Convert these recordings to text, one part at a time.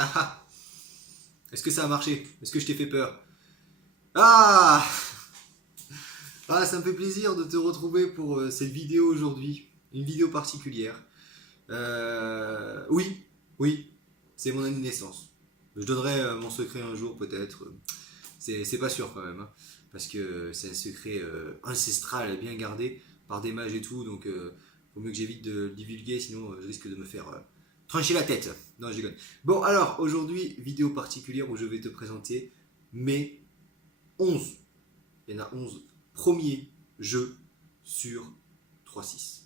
Ah ah. Est-ce que ça a marché? Est-ce que je t'ai fait peur? Ah Ah, ça me fait plaisir de te retrouver pour cette vidéo aujourd'hui. Une vidéo particulière. Oui, oui, c'est mon année de naissance. Je donnerai mon secret un jour peut-être. C'est pas sûr quand même, hein, parce que c'est un secret ancestral bien gardé par des mages et tout, donc faut mieux que j'évite de le divulguer, sinon je risque de me faire trancher la tête. Non, je déconne. Bon, alors aujourd'hui, vidéo particulière où je vais te présenter mes 11, il y en a 11 premiers jeux sur 3.6.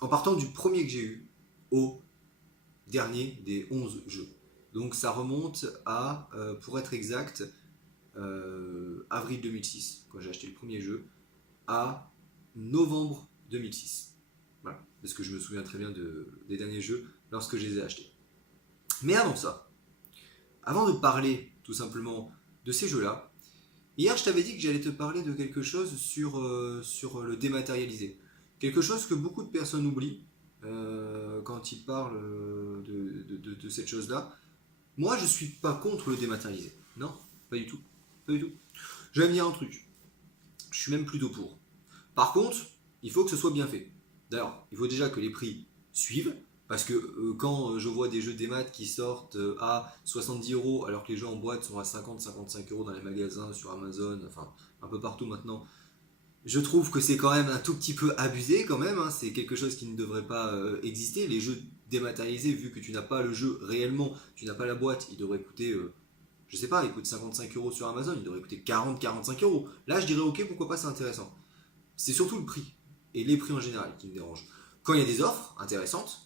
En partant du premier que j'ai eu au dernier des 11 jeux. Donc ça remonte à, pour être exact, avril 2006, quand j'ai acheté le premier jeu, à novembre 2006. Voilà, parce que je me souviens très bien des derniers jeux lorsque je les ai achetés. Mais avant ça, avant de parler tout simplement de ces jeux-là, hier je t'avais dit que j'allais te parler de quelque chose sur le dématérialisé. Quelque chose que beaucoup de personnes oublient quand ils parlent de cette chose-là. Moi je suis pas contre le dématérialisé. Non, pas du tout. Pas du tout. Je vais me dire un truc. Je suis même plutôt pour. Par contre, il faut que ce soit bien fait. D'ailleurs, il faut déjà que les prix suivent. Parce que quand je vois des jeux démat qui sortent à 70 € alors que les jeux en boîte sont à 50-55 € dans les magasins, sur Amazon, enfin un peu partout maintenant, je trouve que c'est quand même un tout petit peu abusé quand même, hein. C'est quelque chose qui ne devrait pas exister. Les jeux dématérialisés, vu que tu n'as pas le jeu réellement, tu n'as pas la boîte, ils devraient coûter, je sais pas, ils coûtent 55 € sur Amazon, ils devraient coûter 40-45 €. Là, je dirais ok, pourquoi pas, c'est intéressant. C'est surtout le prix, et les prix en général qui me dérangent. Quand il y a des offres intéressantes,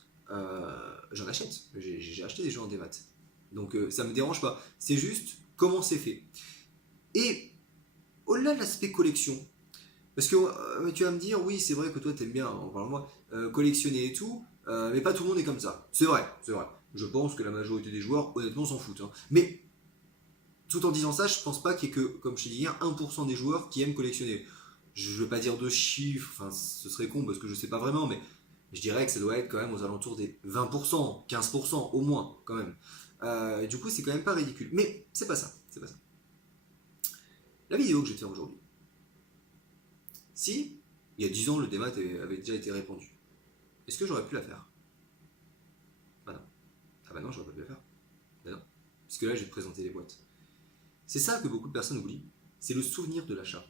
j'en achète. J'ai acheté des jeux en démat. Donc ça me dérange pas. C'est juste comment c'est fait. Et au-delà de l'aspect collection, parce que tu vas me dire, oui, c'est vrai que toi t'aimes bien, en parlant de moi, collectionner et tout, mais pas tout le monde est comme ça. C'est vrai, c'est vrai. Je pense que la majorité des joueurs, honnêtement, s'en foutent, hein. Mais tout en disant ça, je pense pas qu'il y ait que, comme je t'ai dit hier, 1% des joueurs qui aiment collectionner. Je veux pas dire de chiffres, enfin ce serait con parce que je sais pas vraiment, mais je dirais que ça doit être quand même aux alentours des 20%, 15% au moins, quand même. Du coup, c'est quand même pas ridicule. Mais c'est pas ça, c'est pas ça. La vidéo que je vais te faire aujourd'hui, si il y a 10 ans le démat avait déjà été répandu, est-ce que j'aurais pu la faire? Bah non. Ah bah non, j'aurais pas pu la faire. Bah non. Parce que là, je vais te présenter les boîtes. C'est ça que beaucoup de personnes oublient, c'est le souvenir de l'achat.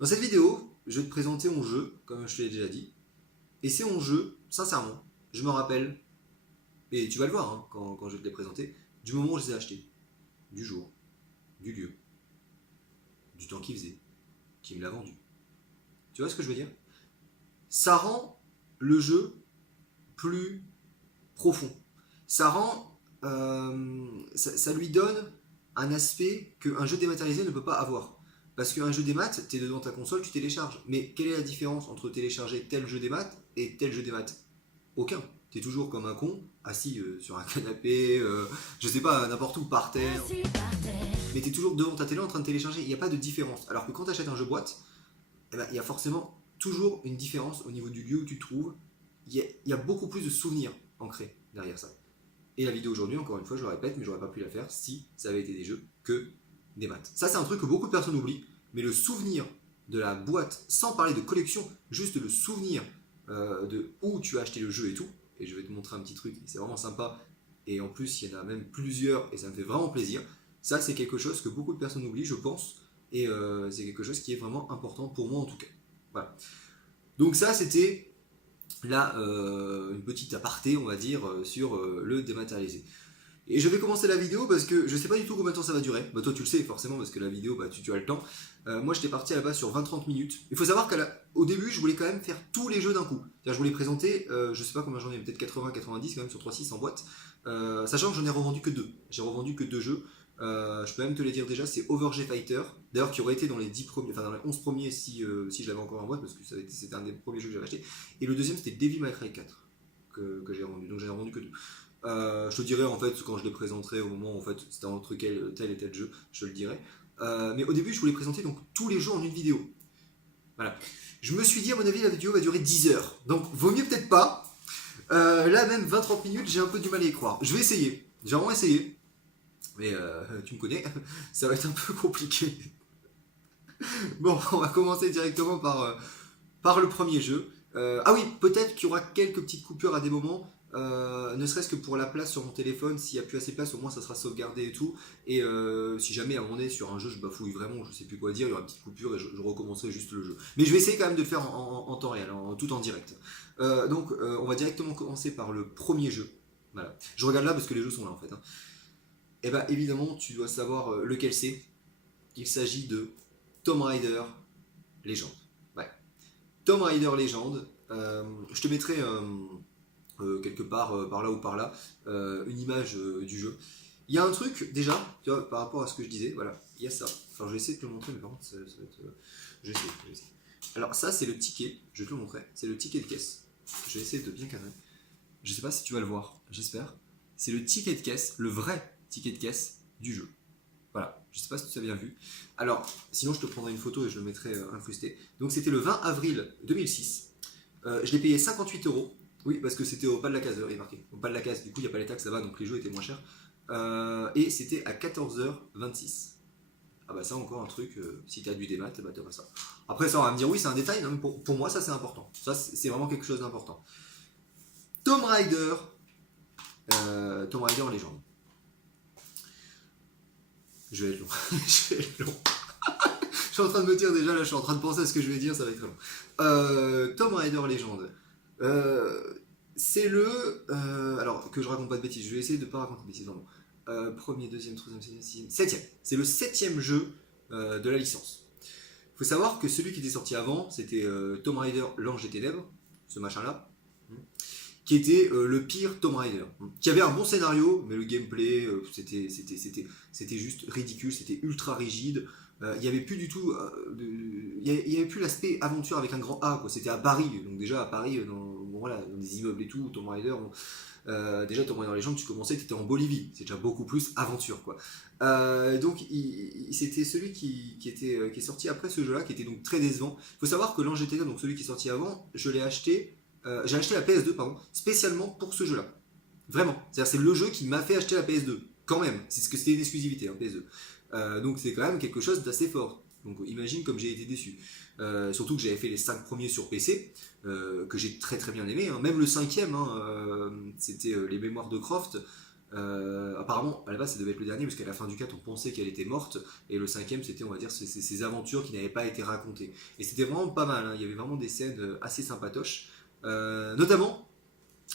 Dans cette vidéo, je vais te présenter mon jeu, comme je te l'ai déjà dit. Et c'est mon jeu, sincèrement, je me rappelle, et tu vas le voir hein, quand je vais te les présenter, du moment où je les ai achetés, du jour, du lieu, du temps qu'il faisait, qui me l'a vendu. Tu vois ce que je veux dire? Ça rend le jeu plus profond. Ça rend, ça lui donne un aspect qu'un jeu dématérialisé ne peut pas avoir. Parce qu'un jeu démat, tu es devant ta console, tu télécharges. Mais quelle est la différence entre télécharger tel jeu démat et tel jeu démat? Aucun. Tu es toujours comme un con, assis sur un canapé, je sais pas, n'importe où, par terre. Mais tu es toujours devant ta télé en train de télécharger. Il n'y a pas de différence. Alors que quand tu achètes un jeu boîte, eh ben, il y a forcément toujours une différence au niveau du lieu où tu te trouves. Il y a beaucoup plus de souvenirs ancrés derrière ça. Et la vidéo aujourd'hui, encore une fois, je le répète, mais j'aurais pas pu la faire si ça avait été des jeux que des maths. Ça, c'est un truc que beaucoup de personnes oublient, mais le souvenir de la boîte, sans parler de collection, juste le souvenir de où tu as acheté le jeu et tout, et je vais te montrer un petit truc, c'est vraiment sympa, et en plus, il y en a même plusieurs, et ça me fait vraiment plaisir. Ça, c'est quelque chose que beaucoup de personnes oublient, je pense, et c'est quelque chose qui est vraiment important pour moi en tout cas. Voilà. Donc ça, c'était là une petite aparté, on va dire, sur le dématérialisé. Et je vais commencer la vidéo parce que je sais pas du tout combien de temps ça va durer. Bah toi tu le sais forcément parce que la vidéo, bah, tu as le temps. Moi j'étais parti à la base sur 20-30 minutes. Il faut savoir qu'au début je voulais quand même faire tous les jeux d'un coup. C'est-à-dire je voulais présenter, je sais pas combien j'en ai, peut-être 80-90 quand même sur 3.6 en boîte. Sachant que j'en ai revendu que 2. J'ai revendu que 2 jeux. Je peux même te les dire déjà, c'est Overg Fighter. D'ailleurs qui aurait été dans les 10 premiers, enfin dans les 11 premiers si je l'avais encore en boîte parce que c'était un des premiers jeux que j'avais acheté. Et le deuxième c'était Devil May Cry 4 que j'ai revendu. Donc j'en ai revendu que 2. Je te dirai en fait quand je les présenterai au moment où en fait c'était entre tel et tel jeu, je te le dirai. Mais au début je voulais présenter donc tous les jeux en une vidéo. Voilà. Je me suis dit à mon avis la vidéo va durer 10 heures. Donc vaut mieux peut-être pas. Là même 20-30 minutes, j'ai un peu du mal à y croire. Je vais essayer, j'ai vraiment essayé, mais tu me connais, ça va être un peu compliqué. Bon, on va commencer directement par le premier jeu. Ah oui, peut-être qu'il y aura quelques petites coupures à des moments, ne serait-ce que pour la place sur mon téléphone. S'il n'y a plus assez de place, au moins ça sera sauvegardé et tout. Et si jamais à un moment donné sur un jeu je bafouille vraiment, je sais plus quoi dire, il y aura une petite coupure et je recommencerai juste le jeu. Mais je vais essayer quand même de le faire en temps réel, tout en direct. Donc on va directement commencer par le premier jeu. Voilà. Je regarde là parce que les jeux sont là en fait. Hein. Et bah évidemment, tu dois savoir lequel c'est. Il s'agit de Tomb Raider Legend. Ouais. Tomb Raider Legend. Je te mettrai quelque part par là ou par là une image du jeu. Il y a un truc déjà, tu vois, par rapport à ce que je disais, voilà, il y a ça. Enfin, je vais essayer de te le montrer, mais par contre, ça va être. Je vais essayer. Alors, ça, c'est le ticket, je vais te le montrer, c'est le ticket de caisse. Je vais essayer de bien cadrer. Je sais pas si tu vas le voir, j'espère. C'est le ticket de caisse, le vrai ticket de caisse du jeu. Voilà, je sais pas si tu as bien vu. Alors, sinon je te prendrai une photo et je le mettrai incrusté. Donc c'était le 20 avril 2006. Je l'ai payé 58 €. Oui, parce que c'était au pas de la case, il est marqué. Au pas de la case, du coup il n'y a pas les taxes là-bas, donc les jeux étaient moins chers. Et c'était à 14h26. Ah bah ça encore un truc, si t'as du démat, bah t'as pas ça. Après ça on va me dire oui c'est un détail, non, mais pour moi ça c'est important. Ça c'est vraiment quelque chose d'important. Tomb Raider, Tomb Raider Légende. Je vais être long. Je vais être long. Je suis en train de me dire déjà, là je suis en train de penser à ce que je vais dire, ça va être long. Tomb Raider Légende. C'est le. Alors, que je raconte pas de bêtises, je vais essayer de pas raconter de bêtises, vraiment. Premier, deuxième, troisième, sixième, septième. C'est le septième jeu de la licence. Il faut savoir que celui qui était sorti avant, c'était Tomb Raider L'Ange des Ténèbres, ce machin-là, qui était le pire Tomb Raider. Qui avait un bon scénario, mais le gameplay, c'était juste ridicule, c'était ultra rigide. Il n'y avait plus du tout. Il y avait plus l'aspect aventure avec un grand A, quoi. C'était à Paris, donc déjà à Paris, voilà, dans des immeubles et tout, Tomb Raider. Déjà, Tomb Raider Legend, tu commençais, tu étais en Bolivie. C'est déjà beaucoup plus aventure, quoi. Donc, c'était celui qui est sorti après ce jeu-là, qui était donc très décevant. Il faut savoir que l'Ange GTA, donc celui qui est sorti avant, je l'ai acheté. J'ai acheté la PS2, pardon, spécialement pour ce jeu-là. Vraiment. C'est-à-dire, c'est le jeu qui m'a fait acheter la PS2. Quand même. C'est ce que c'était une exclusivité, hein, PS2. Donc, c'est quand même quelque chose d'assez fort. Donc, imagine comme j'ai été déçu. Surtout que j'avais fait les 5 premiers sur PC, que j'ai très très bien aimé. Hein. Même le cinquième, hein, c'était les Mémoires de Croft. Apparemment, à la base, ça devait être le dernier, parce qu'à la fin du 4, on pensait qu'elle était morte. Et le cinquième, c'était, on va dire, ces aventures qui n'avaient pas été racontées. Et c'était vraiment pas mal. Hein. Il y avait vraiment des scènes assez sympatoches. Notamment,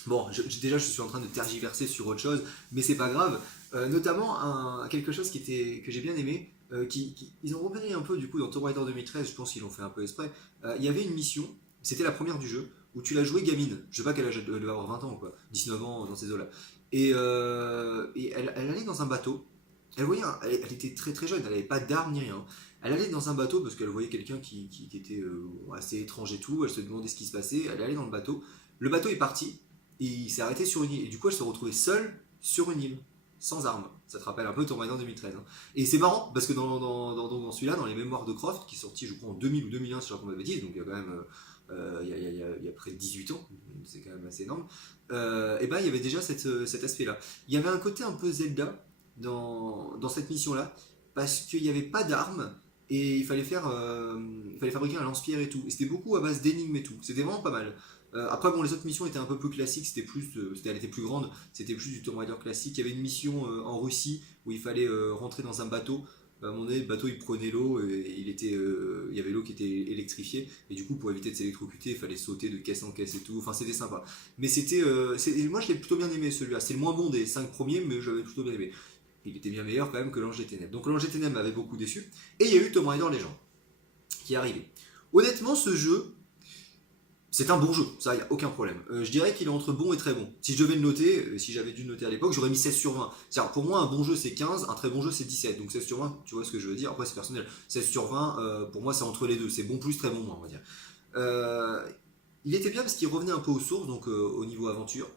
bon, déjà je suis en train de tergiverser sur autre chose, mais c'est pas grave. Notamment quelque chose que j'ai bien aimé, ils ont repéré un peu du coup dans Tomb Raider 2013, je pense qu'ils l'ont fait un peu exprès. Il y avait une mission, c'était la première du jeu, où tu l'as joué gamine. Je sais pas quel âge elle devait avoir, 20 ans quoi, 19 ans dans ces eaux-là. Et elle allait dans un bateau. Elle voyait, elle était très très jeune, elle n'avait pas d'armes ni rien. Elle allait dans un bateau parce qu'elle voyait quelqu'un qui était assez étrange et tout. Elle se demandait ce qui se passait. Elle allait dans le bateau. Le bateau est parti et il s'est arrêté sur une île. Et du coup, elle se retrouvait seule sur une île, sans armes. Ça te rappelle un peu Tomb Raider 2013. Hein. Et c'est marrant parce que dans celui-là, dans les Mémoires de Croft, qui est sorti, je crois, en 2000 ou 2001, si je raconte ma bêtise, donc il y a quand même. Il y a près de 18 ans, c'est quand même assez énorme. Et ben il y avait déjà cet aspect-là. Il y avait un côté un peu Zelda dans cette mission-là, parce qu'il n'y avait pas d'armes et il fallait fabriquer un lance-pierre et tout. Et c'était beaucoup à base d'énigmes et tout. C'était vraiment pas mal. Après bon, les autres missions étaient un peu plus classiques. Elle était plus grande. C'était plus du Tomb Raider classique. Il y avait une mission en Russie où il fallait rentrer dans un bateau. À un moment donné, le bateau il prenait l'eau et il y avait l'eau qui était électrifiée et du coup pour éviter de s'électrocuter il fallait sauter de caisse en caisse et tout, enfin c'était sympa mais moi je l'ai plutôt bien aimé celui-là, c'est le moins bon des 5 premiers mais j'avais plutôt bien aimé, il était bien meilleur quand même que l'Ange des Ténèbres, donc l'Ange des Ténèbres m'avait beaucoup déçu et il y a eu Tomb Raider Legend qui est arrivé. Honnêtement ce jeu c'est un bon jeu, ça, il n'y a aucun problème. Je dirais qu'il est entre bon et très bon. Si je devais le noter, si j'avais dû le noter à l'époque, j'aurais mis 16 sur 20. C'est-à-dire, pour moi, un bon jeu c'est 15, un très bon jeu c'est 17. Donc 16 sur 20, tu vois ce que je veux dire. Après, c'est personnel. 16 sur 20, pour moi, c'est entre les deux. C'est bon plus, très bon moins, on va dire. Il était bien parce qu'il revenait un peu aux sources, donc au niveau aventure.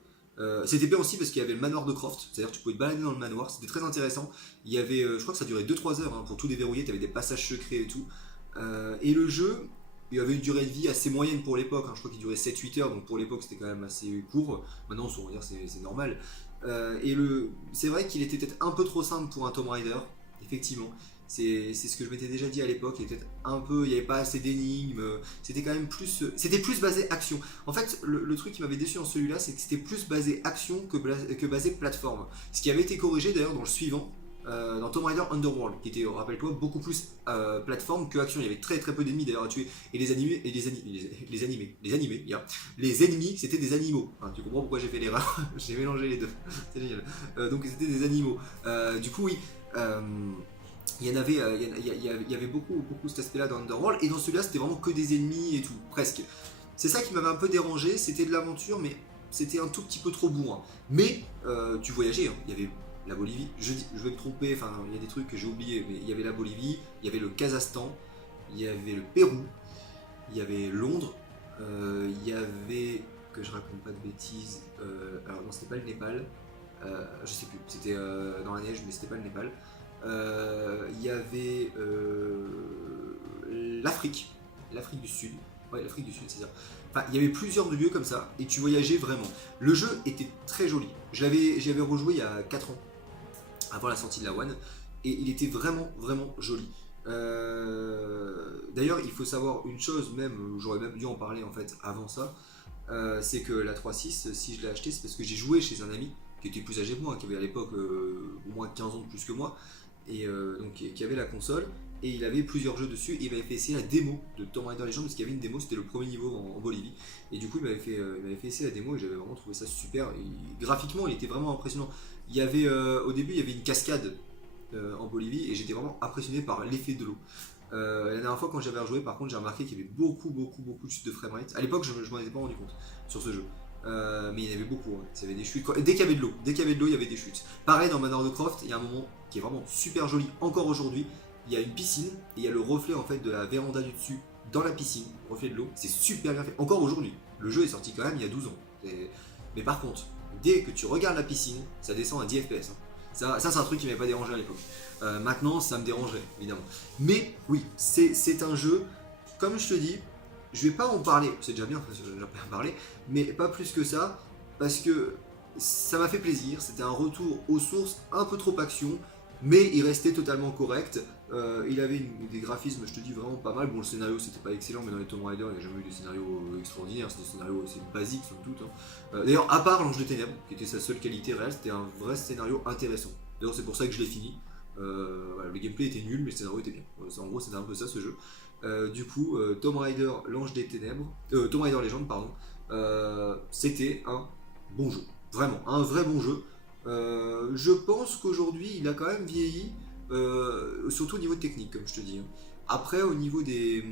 C'était bien aussi parce qu'il y avait le manoir de Croft, c'est-à-dire que tu pouvais te balader dans le manoir, c'était très intéressant. Il y avait, je crois que ça durait 2-3 heures, hein, pour tout déverrouiller, tu avais des passages secrets et tout. Et le jeu, il avait une durée de vie assez moyenne pour l'époque, hein. Je crois qu'il durait 7-8 heures, donc pour l'époque c'était quand même assez court. Maintenant on va dire c'est normal. C'est vrai qu'il était peut-être un peu trop simple pour un Tomb Raider, effectivement. C'est ce que je m'étais déjà dit à l'époque, il était peut-être un peu, il n'y avait pas assez d'énigmes, c'était quand même plus, c'était plus basé action. En fait, le truc qui m'avait déçu dans celui-là, c'est que c'était plus basé action que basé plateforme. Ce qui avait été corrigé d'ailleurs dans le suivant, dans Tomb Raider Underworld, qui était, rappelle-toi, beaucoup plus plateforme que action. Il y avait très très peu d'ennemis d'ailleurs à tuer. Et les animés, les ennemis, c'était des animaux. Enfin, tu comprends pourquoi j'ai fait l'erreur. J'ai mélangé les deux. C'est génial. Donc c'était des animaux. Du coup, oui. Il y en avait, il y avait beaucoup cet aspect-là dans Underworld, et dans celui-là c'était vraiment que des ennemis et tout, presque. C'est ça qui m'avait un peu dérangé, c'était de l'aventure, mais c'était un tout petit peu trop bourrin. Mais tu voyageais, hein. Il y avait la Bolivie, je vais me tromper, enfin il y a des trucs que j'ai oubliés, mais il y avait la Bolivie, il y avait le Kazakhstan, il y avait le Pérou, il y avait Londres, il y avait, que je raconte pas de bêtises, alors non c'était pas le Népal, je sais plus, c'était dans la neige, mais c'était pas le Népal. Il y avait l'Afrique du Sud. Ouais, l'Afrique du Sud, c'est ça. Enfin, il y avait plusieurs lieux comme ça, et tu voyageais vraiment. Le jeu était très joli. J'y avais rejoué il y a 4 ans, avant la sortie de la One, et il était vraiment, vraiment joli. D'ailleurs, il faut savoir une chose, même, j'aurais même dû en parler en fait avant ça, c'est que la 3.6, si je l'ai acheté, c'est parce que j'ai joué chez un ami qui était plus âgé que moi, qui avait à l'époque au moins 15 ans de plus que moi, et donc qui avait la console, et il avait plusieurs jeux dessus, et il m'avait fait essayer la démo de Tomb Raider Legends, parce qu'il y avait une démo, c'était le premier niveau en Bolivie, et du coup il m'avait fait essayer la démo, et j'avais vraiment trouvé ça super, et graphiquement il était vraiment impressionnant. Il y avait, au début il y avait une cascade en Bolivie, et j'étais vraiment impressionné par l'effet de l'eau. La dernière fois quand j'avais rejoué, par contre, j'ai remarqué qu'il y avait beaucoup de chutes de framerate. À l'époque, je m'en étais pas rendu compte sur ce jeu. Mais il y en avait beaucoup, hein. Il y avait des chutes. Dès qu'il y avait de l'eau, il y avait des chutes. Pareil dans Manor of Croft, il y a un moment qui est vraiment super joli encore aujourd'hui. Il y a une piscine et il y a le reflet en fait de la véranda du dessus dans la piscine, reflet de l'eau. C'est super bien fait. Encore aujourd'hui. Le jeu est sorti quand même il y a 12 ans. Mais par contre, dès que tu regardes la piscine, ça descend à 10 FPS, hein. Ça c'est un truc qui m'avait pas dérangé à l'époque. Maintenant, ça me dérangerait, évidemment. Mais oui, c'est un jeu, comme je te dis, je vais pas en parler, c'est déjà bien, parce que j'ai déjà en parler, mais pas plus que ça, parce que ça m'a fait plaisir. C'était un retour aux sources, un peu trop action, mais il restait totalement correct. Il avait des graphismes, je te dis, vraiment pas mal. Bon, le scénario c'était pas excellent, mais dans les Tomb Raider, il n'y a jamais eu des scénarios extraordinaires, c'était des scénarios assez basiques, somme toute, hein. D'ailleurs, à part l'Ange de Ténèbres, qui était sa seule qualité réelle, c'était un vrai scénario intéressant. D'ailleurs, c'est pour ça que je l'ai fini. Voilà, le gameplay était nul, mais le scénario était bien. En gros, c'était un peu ça ce jeu. Du coup, Tomb Raider, l'Ange des Ténèbres, Tomb Raider Legend, pardon, c'était un bon jeu. Vraiment, un vrai bon jeu. Je pense qu'aujourd'hui, il a quand même vieilli, surtout au niveau technique, comme je te dis, hein. Après, au niveau des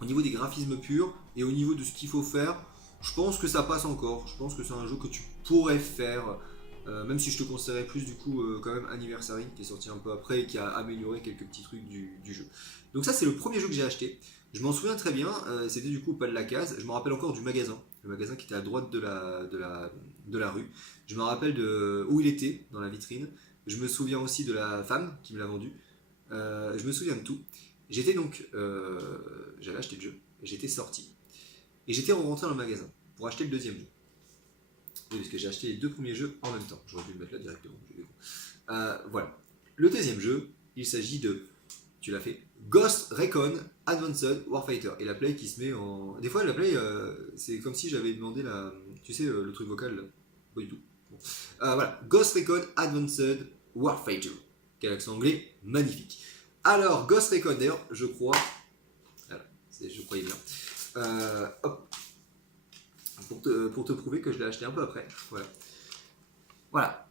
graphismes purs et au niveau de ce qu'il faut faire, je pense que ça passe encore. Je pense que c'est un jeu que tu pourrais faire. Même si je te conseillerais plus du coup quand même Anniversary qui est sorti un peu après et qui a amélioré quelques petits trucs du jeu. Donc ça c'est le premier jeu que j'ai acheté. Je m'en souviin très bien, c'était du coup pas de la case. Je me rappelle encore du magasin, le magasin qui était à droite de la rue. Je me rappelle de où il était dans la vitrine. Je me souviens aussi de la femme qui me l'a vendu. Je me souviens de tout. J'étais donc, j'avais acheté le jeu, j'étais sorti et j'étais rentré dans le magasin pour acheter le deuxième jeu. Oui, parce que j'ai acheté les deux premiers jeux en même temps. J'aurais pu le mettre là directement. Voilà. Le deuxième jeu, il s'agit de, tu l'as fait, Ghost Recon Advanced Warfighter. Et la play qui se met en... Des fois, la play, c'est comme si j'avais demandé la... Tu sais, le truc vocal, là. Pas du tout. Bon. Voilà. Ghost Recon Advanced Warfighter. Quel accent anglais magnifique. Alors, Ghost Recon, d'ailleurs, je crois... Voilà, je croyais bien. Hop. Pour te prouver que je l'ai acheté un peu après. Voilà.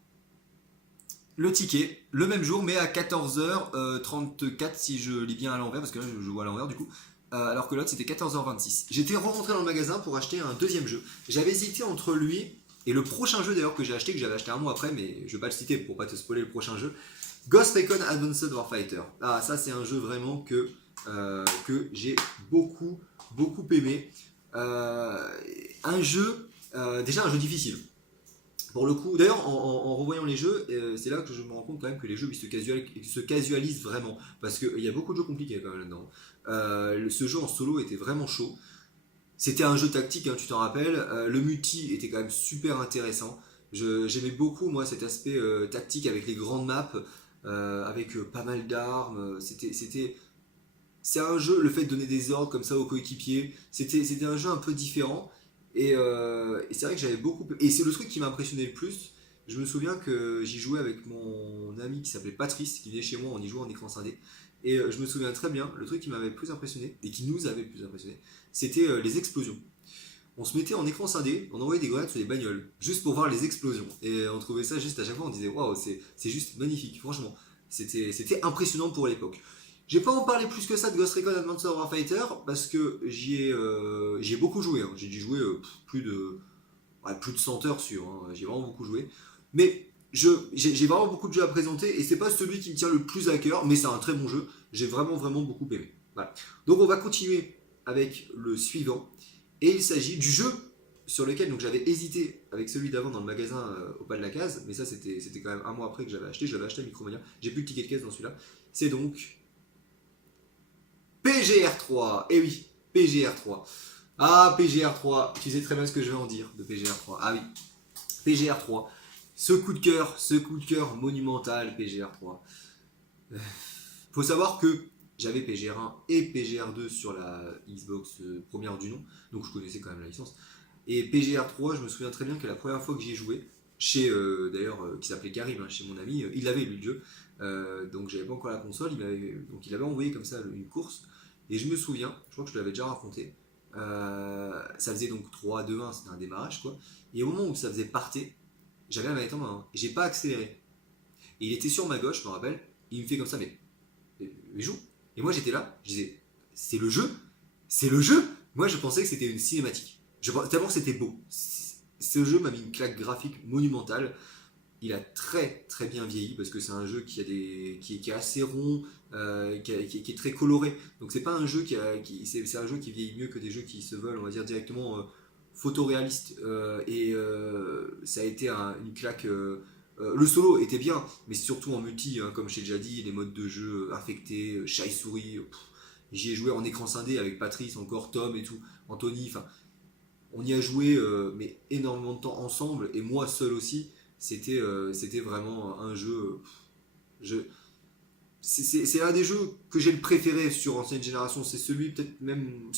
Le ticket, le même jour, mais à 14h34 si je lis bien à l'envers, parce que là je vois à l'envers du coup. Alors que l'autre c'était 14h26. J'étais rentré dans le magasin pour acheter un deuxième jeu. J'avais hésité entre lui et le prochain jeu d'ailleurs que j'ai acheté, que j'avais acheté un mois après, mais je vais pas le citer pour pas te spoiler le prochain jeu. Ghost Recon Advanced Warfighter. Ah, ça c'est un jeu vraiment que j'ai beaucoup aimé. Un jeu, déjà un jeu difficile. Pour le coup, d'ailleurs, en revoyant les jeux, c'est là que je me rends compte quand même que les jeux se casualisent vraiment. Parce qu'il y a beaucoup de jeux compliqués quand même là-dedans. Ce jeu en solo était vraiment chaud. C'était un jeu tactique, hein, tu t'en rappelles. Le multi était quand même super intéressant. J'aimais beaucoup, moi, cet aspect tactique avec les grandes maps, avec pas mal d'armes. C'est un jeu, le fait de donner des ordres comme ça aux coéquipiers, c'était un jeu un peu différent. Et c'est vrai que j'avais beaucoup. Et c'est le truc qui m'a impressionné le plus. Je me souviens que j'y jouais avec mon ami qui s'appelait Patrice, qui venait chez moi, on y jouait en écran scindé. Et je me souviens très bien, le truc qui m'avait le plus impressionné, et qui nous avait le plus impressionné, c'était les explosions. On se mettait en écran scindé, on envoyait des grenades sur les bagnoles, juste pour voir les explosions. Et on trouvait ça juste à chaque fois, on disait waouh, c'est juste magnifique, franchement. C'était impressionnant pour l'époque. J'ai pas en parlé plus que ça de Ghost Recon Advanced Warfighter parce que j'y ai beaucoup joué. Hein. J'ai dû jouer plus de 100 heures sur. Hein. J'ai vraiment beaucoup joué. Mais j'ai vraiment beaucoup de jeux à présenter et c'est pas celui qui me tient le plus à cœur, mais c'est un très bon jeu. J'ai vraiment vraiment beaucoup aimé. Voilà. Donc on va continuer avec le suivant et il s'agit du jeu sur lequel donc j'avais hésité avec celui d'avant dans le magasin au pas de la case, mais ça c'était quand même un mois après que j'avais acheté. J'avais acheté à Micromania. J'ai plus de ticket de caisse dans celui-là. C'est donc PGR3, eh oui, PGR3. Ah, PGR3, tu sais très bien ce que je vais en dire de PGR3. Ah oui, PGR3. Ce coup de cœur monumental, PGR3. Faut savoir que j'avais PGR1 et PGR2 sur la Xbox première du nom, donc je connaissais quand même la licence. Et PGR3, je me souviens très bien que la première fois que j'y ai joué, chez d'ailleurs, qui s'appelait Karim, hein, chez mon ami, il avait lu le jeu, donc j'avais pas encore la console, donc il avait envoyé comme ça une course, et je me souviens, je crois que je l'avais déjà raconté, ça faisait donc 3-2-1, c'était un démarrage quoi, et au moment où ça faisait partir, j'avais la manette en main, hein, et j'ai pas accéléré. Et il était sur ma gauche, je me rappelle, il me fait comme ça, mais joue. Et moi j'étais là, je disais, c'est le jeu, c'est le jeu. Moi je pensais que c'était une cinématique. Tellement que c'était beau. Ce jeu m'a mis une claque graphique monumentale. Il a très très bien vieilli parce que c'est un jeu qui est assez rond, qui est très coloré. Donc c'est pas un jeu c'est un jeu qui vieillit mieux que des jeux qui se veulent, on va dire directement photoréalistes. Ça a été une claque. Le solo était bien, mais surtout en multi, hein, comme j'ai déjà dit, les modes de jeu infectés, chat et souris. J'y ai joué en écran scindé avec Patrice, encore Tom et tout, Anthony. Enfin, on y a joué, mais énormément de temps ensemble, et moi seul aussi. C'était vraiment un jeu. Je, c'est un des jeux que j'ai le préféré sur ancienne génération. C'est celui, peut-être même.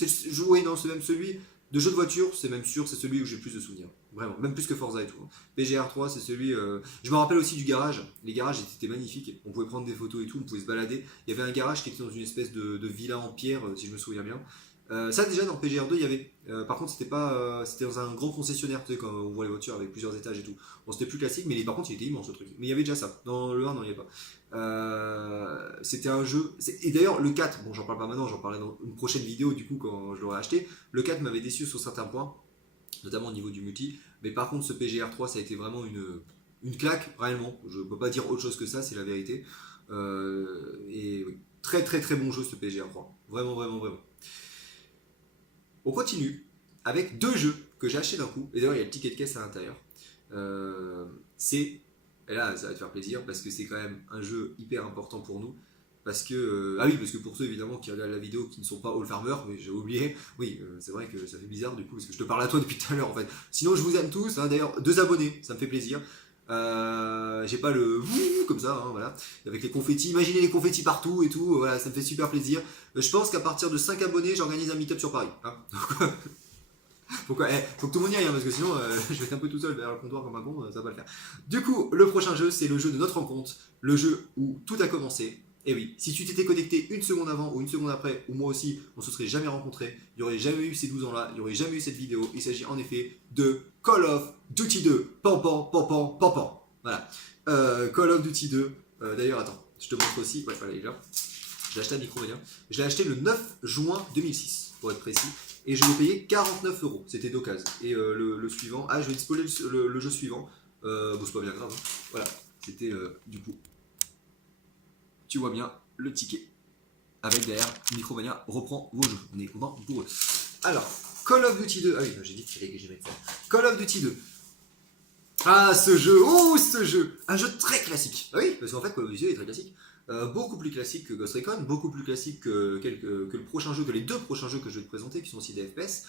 Oui, non, c'est même celui de jeu de voiture, c'est même sûr, c'est celui où j'ai le plus de souvenirs. Vraiment, même plus que Forza et tout. PGR3, c'est celui. Je me rappelle aussi du garage. Les garages étaient magnifiques. On pouvait prendre des photos et tout, on pouvait se balader. Il y avait un garage qui était dans une espèce de villa en pierre, si je me souviens bien. Ça déjà dans PGR2 il y avait. Par contre c'était pas, c'était dans un grand concessionnaire, tu sais, quand on voit les voitures avec plusieurs étages et tout. Bon c'était plus classique, mais par contre il était immense ce truc. Mais il y avait déjà ça. Dans le 1 non il n'y avait pas. C'était un jeu. Et d'ailleurs le 4, bon j'en parle pas maintenant, j'en parlerai dans une prochaine vidéo du coup quand je l'aurai acheté. Le 4 m'avait déçu sur certains points, notamment au niveau du multi. Mais par contre ce PGR3 ça a été vraiment une claque, réellement. Je peux pas dire autre chose que ça, c'est la vérité. Et oui, très très très bon jeu ce PGR3. Vraiment vraiment vraiment. On continue avec deux jeux que j'ai achetés d'un coup. Et d'ailleurs, il y a le ticket de caisse à l'intérieur. Et là, ça va te faire plaisir parce que c'est quand même un jeu hyper important pour nous. Parce que, ah oui, parce que pour ceux évidemment qui regardent la vidéo qui ne sont pas All Farmer, mais j'ai oublié, oui, c'est vrai que ça fait bizarre du coup, parce que je te parle à toi depuis tout à l'heure en fait. Sinon, je vous aime tous, hein, d'ailleurs, 2 abonnés, ça me fait plaisir. J'ai pas le wouh comme ça, hein, voilà, avec les confettis. Imaginez les confettis partout et tout, voilà, ça me fait super plaisir. Je pense qu'à partir de 5 abonnés, j'organise un meet-up sur Paris. Hein. faut que tout le monde y aille, hein, parce que sinon, je vais être un peu tout seul derrière le comptoir comme un con, ça va pas le faire. Du coup, le prochain jeu, c'est le jeu de notre rencontre, le jeu où tout a commencé. Et oui, si tu t'étais connecté une seconde avant ou une seconde après, ou moi aussi, on se serait jamais rencontrés, il n'y aurait jamais eu ces 12 ans-là, il n'y aurait jamais eu cette vidéo. Il s'agit en effet de Call of Duty 2. Pan, pan, pan, pan, pan, pan. Voilà. Call of Duty 2. D'ailleurs, attends, je te montre aussi. Ouais, voilà, il est là. Je l'ai acheté à Micromania. Je l'ai acheté le 9 juin 2006, pour être précis. Et je l'ai payé 49€. C'était d'occasion. Et le suivant. Ah, je vais te spoiler le jeu suivant. Bon, c'est pas bien grave. Hein. Voilà. C'était du coup. Tu vois bien le ticket. Avec derrière, Micromania reprend vos jeux. On est content pour eux. Alors, Call of Duty 2. Ah oui, j'ai dit que j'allais mettre ça. Call of Duty 2. Ah, ce jeu, oh, ce jeu, un jeu très classique. Ah oui, parce qu'en fait, Call of Duty est très classique. Beaucoup plus classique que Ghost Recon, beaucoup plus classique que le prochain jeu, que les deux prochains jeux que je vais te présenter, qui sont aussi des FPS.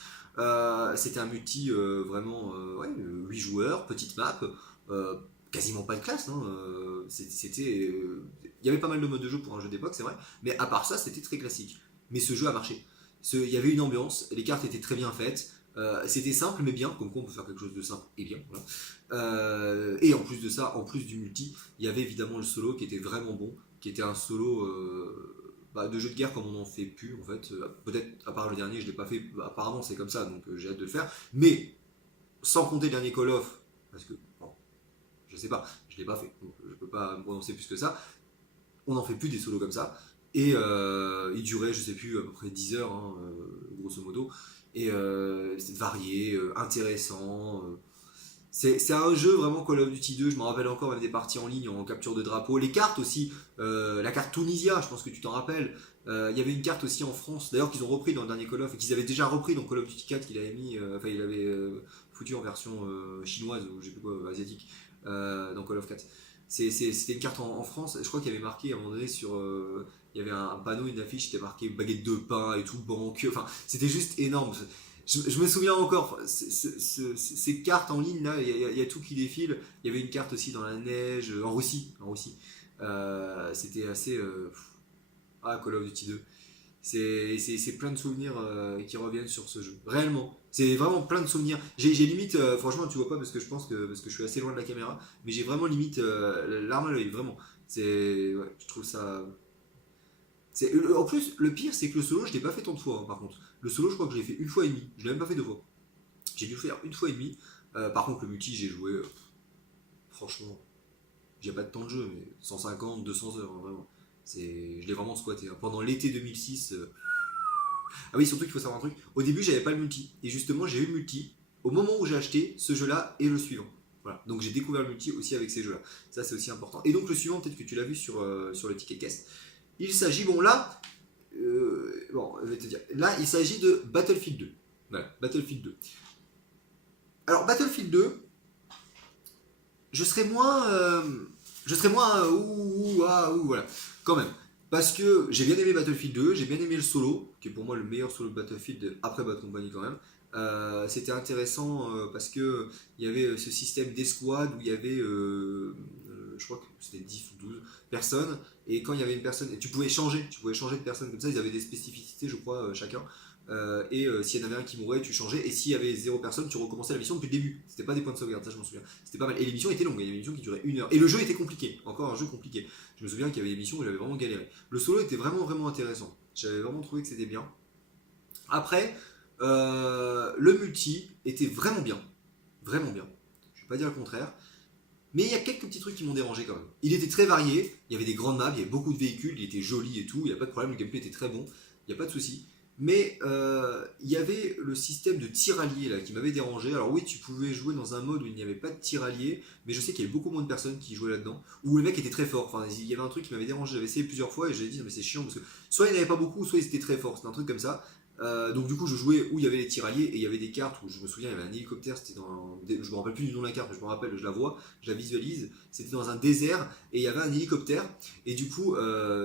C'était un multi vraiment, ouais, 8 joueurs, petite map, euh, quasiment pas de classe. Hein, il y avait pas mal de modes de jeu pour un jeu d'époque, c'est vrai, mais à part ça, c'était très classique. Mais ce jeu a marché. Il y avait une ambiance, les cartes étaient très bien faites, c'était simple mais bien, comme quoi on peut faire quelque chose de simple et bien. Voilà. Et en plus de ça, en plus du multi, il y avait évidemment le solo qui était vraiment bon, qui était un solo de jeu de guerre comme on n'en fait plus en fait. Peut-être à part le dernier, je l'ai pas fait. Apparemment c'est comme ça, donc j'ai hâte de le faire. Mais sans compter le dernier Call of, parce que bon, je sais pas, je l'ai pas fait, donc je peux pas me prononcer plus que ça. On n'en fait plus des solos comme ça. Et il durait, je sais plus, à peu près 10 heures, hein, grosso modo. Et c'était varié, intéressant. C'est un jeu vraiment Call of Duty 2, je me rappelle encore même des parties en ligne en capture de drapeau. Les cartes aussi, la carte Tunisia, je pense que tu t'en rappelles. Il y avait une carte aussi en France, d'ailleurs qu'ils ont repris dans le dernier Call of, et qu'ils avaient déjà repris dans Call of Duty 4 qu'il avait mis, enfin il avait foutu en version chinoise ou je sais plus quoi, asiatique, dans Call of 4. C'était une carte en France, je crois qu'il y avait marqué à un moment donné sur... il y avait un panneau, une affiche, c'était marqué baguette de pain et tout, banque, enfin c'était juste énorme. Je me souviens encore, ces cartes en ligne là, il y a tout qui défile. Il y avait une carte aussi dans la neige, en Russie. En Russie. C'était assez. Ah, Call of Duty 2. C'est plein de souvenirs qui reviennent sur ce jeu. Réellement. C'est vraiment plein de souvenirs. J'ai limite, franchement, tu vois pas parce que parce que je suis assez loin de la caméra, mais j'ai vraiment limite l'arme à l'œil, vraiment. Ouais, je trouve ça. En plus, le pire, c'est que le solo, je l'ai pas fait tant de fois, hein, par contre. Le solo, je crois que je l'ai fait une fois et demie. Je l'ai même pas fait deux fois. J'ai dû le faire une fois et demie. Par contre, le multi, j'ai joué, franchement, j'ai pas de temps de jeu, mais 150, 200 heures, hein, vraiment. Je l'ai vraiment squatté. Hein. Pendant l'été 2006. Ah oui, surtout qu'il faut savoir un truc. Au début, j'avais pas le multi. Et justement, j'ai eu le multi au moment où j'ai acheté ce jeu-là et le suivant. Voilà. Donc j'ai découvert le multi aussi avec ces jeux-là. Ça, c'est aussi important. Et donc le suivant, peut-être que tu l'as vu sur le ticket caisse. Il s'agit, bon là, bon, je vais te dire. Là, il s'agit de Battlefield 2. Voilà, Battlefield 2. Alors, Battlefield 2, je serais moins. Voilà, quand même. Parce que j'ai bien aimé Battlefield 2, j'ai bien aimé le solo, qui est pour moi le meilleur solo de Battlefield après Bad Company quand même. C'était intéressant parce que il y avait ce système d'escouade où il y avait, je crois que c'était 10 ou 12 personnes, et quand il y avait une personne, tu pouvais changer de personne comme ça, ils avaient des spécificités, je crois, chacun. S'il y en avait un qui mourait, tu changeais. Et s'il y avait zéro personne, tu recommençais la mission depuis le début. C'était pas des points de sauvegarde, ça je m'en souviens. C'était pas mal. Et l'émission était longue, il y avait une mission qui durait une heure. Et le jeu était compliqué, encore un jeu compliqué. Je me souviens qu'il y avait des missions où j'avais vraiment galéré. Le solo était vraiment, vraiment intéressant. J'avais vraiment trouvé que c'était bien. Après, le multi était vraiment bien. Vraiment bien. Je vais pas dire le contraire. Mais il y a quelques petits trucs qui m'ont dérangé quand même. Il était très varié, il y avait des grandes maps, il y avait beaucoup de véhicules, il était joli et tout, il n'y a pas de problème, le gameplay était très bon, il n'y a pas de souci. Mais il y avait le système de tir allié là qui m'avait dérangé. Alors oui, tu pouvais jouer dans un mode où il n'y avait pas de tir allié, mais je sais qu'il y avait beaucoup moins de personnes qui jouaient là-dedans, où le mec était très fort. Enfin, il y avait un truc qui m'avait dérangé, j'avais essayé plusieurs fois et j'ai dit non, mais c'est chiant parce que soit il n'y en avait pas beaucoup, soit ils étaient très forts, c'était un truc comme ça. Donc du coup je jouais où il y avait les tirailliers et il y avait des cartes où je me souviens il y avait un hélicoptère, c'était je me rappelle plus du nom de la carte, mais je me rappelle, je la vois, je la visualise, c'était dans un désert et il y avait un hélicoptère et du coup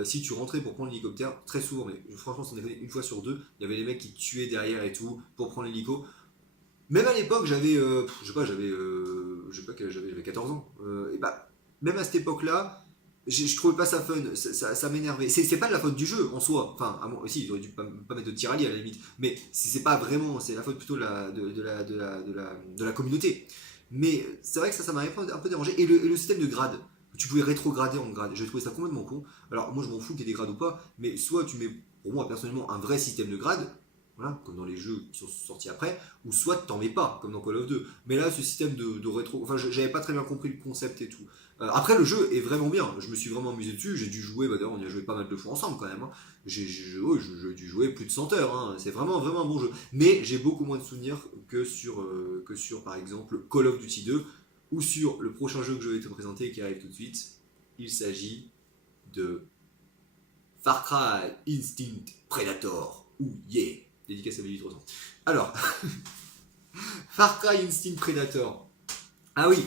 si tu rentrais pour prendre l'hélicoptère, très souvent, mais franchement c'en est fait une fois sur deux, il y avait les mecs qui te tuaient derrière et tout pour prendre l'hélico. Même à l'époque j'avais, je sais pas quel âge j'avais 14 ans, et bah même à cette époque là je trouvais pas ça fun, ça m'énervait. C'est pas de la faute du jeu en soi, enfin, aussi, ils auraient dû pas mettre de tiralier à la limite, mais c'est pas vraiment, c'est la faute plutôt de la communauté. Mais c'est vrai que ça m'avait un peu dérangé. Et le système de grade, tu pouvais rétrograder en grade, j'ai trouvé ça complètement con. Alors, moi je m'en fous qu'il y ait des grades ou pas, mais soit tu mets, pour moi personnellement, un vrai système de grade, voilà, comme dans les jeux qui sont sortis après, ou soit t'en mets pas, comme dans Call of 2. Mais là, ce système de rétro. Enfin, j'avais pas très bien compris le concept et tout. Après, le jeu est vraiment bien. Je me suis vraiment amusé dessus. J'ai dû jouer, d'ailleurs, on y a joué pas mal de fois ensemble quand même. Hein. J'ai dû jouer plus de 100 heures. Hein. C'est vraiment, vraiment un bon jeu. Mais j'ai beaucoup moins de souvenirs que sur, par exemple, Call of Duty 2 ou sur le prochain jeu que je vais te présenter et qui arrive tout de suite. Il s'agit de Far Cry Instinct Predator. Ouh yeah! Dédicace à 1300. Alors, Far Cry Instinct Predator. Ah oui,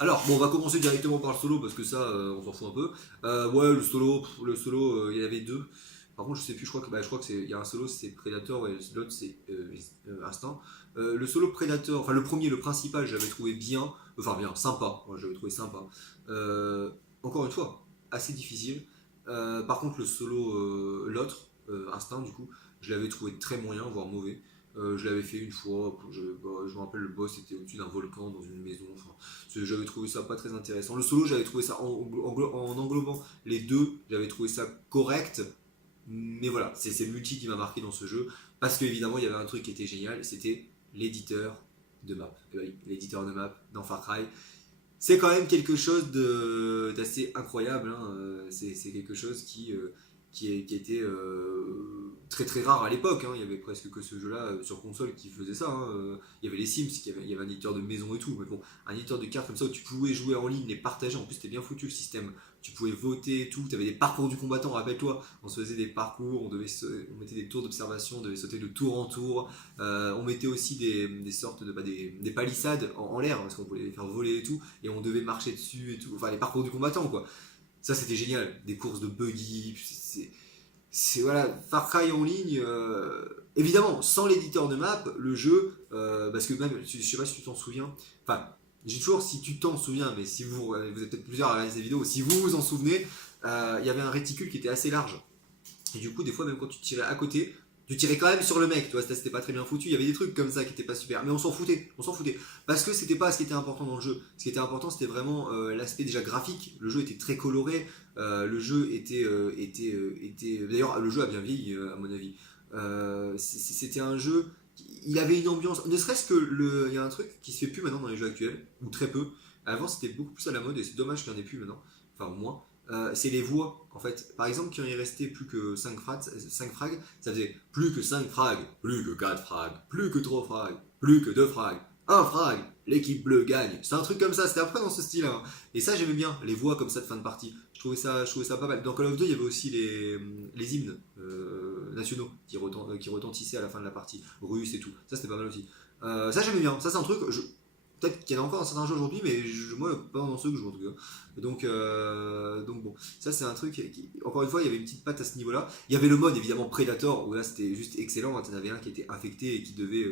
Alors, bon, on va commencer directement par le solo parce que ça, on s'en fout un peu. Ouais, le solo, il y en avait deux. Par contre, je sais plus, je crois que il y a un solo, c'est Predator et l'autre c'est Instinct. Le solo Predator, enfin le premier, le principal, j'avais trouvé bien, enfin bien, sympa. Moi, j'avais trouvé sympa. Euh, Encore une fois, assez difficile. Par contre, le solo, Instinct, du coup, je l'avais trouvé très moyen, voire mauvais. Je l'avais fait une fois, je me rappelle le boss était au-dessus d'un volcan dans une maison, enfin, j'avais trouvé ça pas très intéressant. Le solo, j'avais trouvé ça en englobant les deux, j'avais trouvé ça correct, mais voilà, c'est le multi qui m'a marqué dans ce jeu, parce qu'évidemment, il y avait un truc qui était génial, c'était l'éditeur de map. Et oui, l'éditeur de map dans Far Cry, c'est quand même quelque chose d'assez incroyable. Hein. C'est quelque chose qui était très très rare à l'époque. Hein. Il y avait presque que ce jeu-là sur console qui faisait ça. Hein. Il y avait les Sims, il y avait un éditeur de maison et tout. Mais bon, un éditeur de cartes comme ça où tu pouvais jouer en ligne, les partager. En plus, c'était bien foutu le système. Tu pouvais voter et tout. Tu avais des parcours du combattant, rappelle-toi. On se faisait des parcours, on mettait des tours d'observation, on devait sauter de tour en tour. On mettait aussi des sortes de des palissades en l'air, parce qu'on pouvait les faire voler et tout et on devait marcher dessus et tout. Enfin, les parcours du combattant, quoi. Ça, c'était génial. Des courses de buggy. Voilà, Far Cry en ligne. Évidemment, sans l'éditeur de map, le jeu, parce que même, je sais pas si tu t'en souviens. Enfin, j'ai toujours si tu t'en souviens, mais si vous êtes peut-être plusieurs à regarder ces vidéos, si vous vous en souvenez, il y avait un réticule qui était assez large. Et du coup, des fois, même quand tu tirais à côté, tu tirais quand même sur le mec, tu vois, c'était pas très bien foutu. Il y avait des trucs comme ça qui étaient pas super, mais on s'en foutait, parce que c'était pas ce qui était important dans le jeu. Ce qui était important, c'était vraiment l'aspect déjà graphique. Le jeu était très coloré, le jeu d'ailleurs, le jeu a bien vieilli à mon avis. C'était un jeu, il avait une ambiance. Ne serait-ce que il y a un truc qui se fait plus maintenant dans les jeux actuels, ou très peu. Avant, c'était beaucoup plus à la mode et c'est dommage qu'il n'y en ait plus maintenant, enfin au moins. C'est les voix en fait. Par exemple, quand il restait plus que 5 frags, ça faisait plus que 5 frags, plus que 4 frags, plus que 3 frags, plus que 2 frags, un frag, l'équipe bleue gagne. C'est un truc comme ça, c'était après dans ce style. Hein. Et ça, j'aimais bien, les voix comme ça de fin de partie. Je trouvais ça pas mal. Dans Call of 2, il y avait aussi les hymnes nationaux qui retentissaient à la fin de la partie, russes et tout. Ça, c'était pas mal aussi. Ça, j'aimais bien. Ça, c'est un truc. Peut-être qu'il y en a encore dans certains jeux aujourd'hui, mais moi, pas dans ceux que je joue en tout cas. Donc bon, ça c'est un truc encore une fois, il y avait une petite patte à ce niveau-là. Il y avait le mode évidemment Predator, où là c'était juste excellent. Hein. Tu en avais un qui était infecté et qui devait,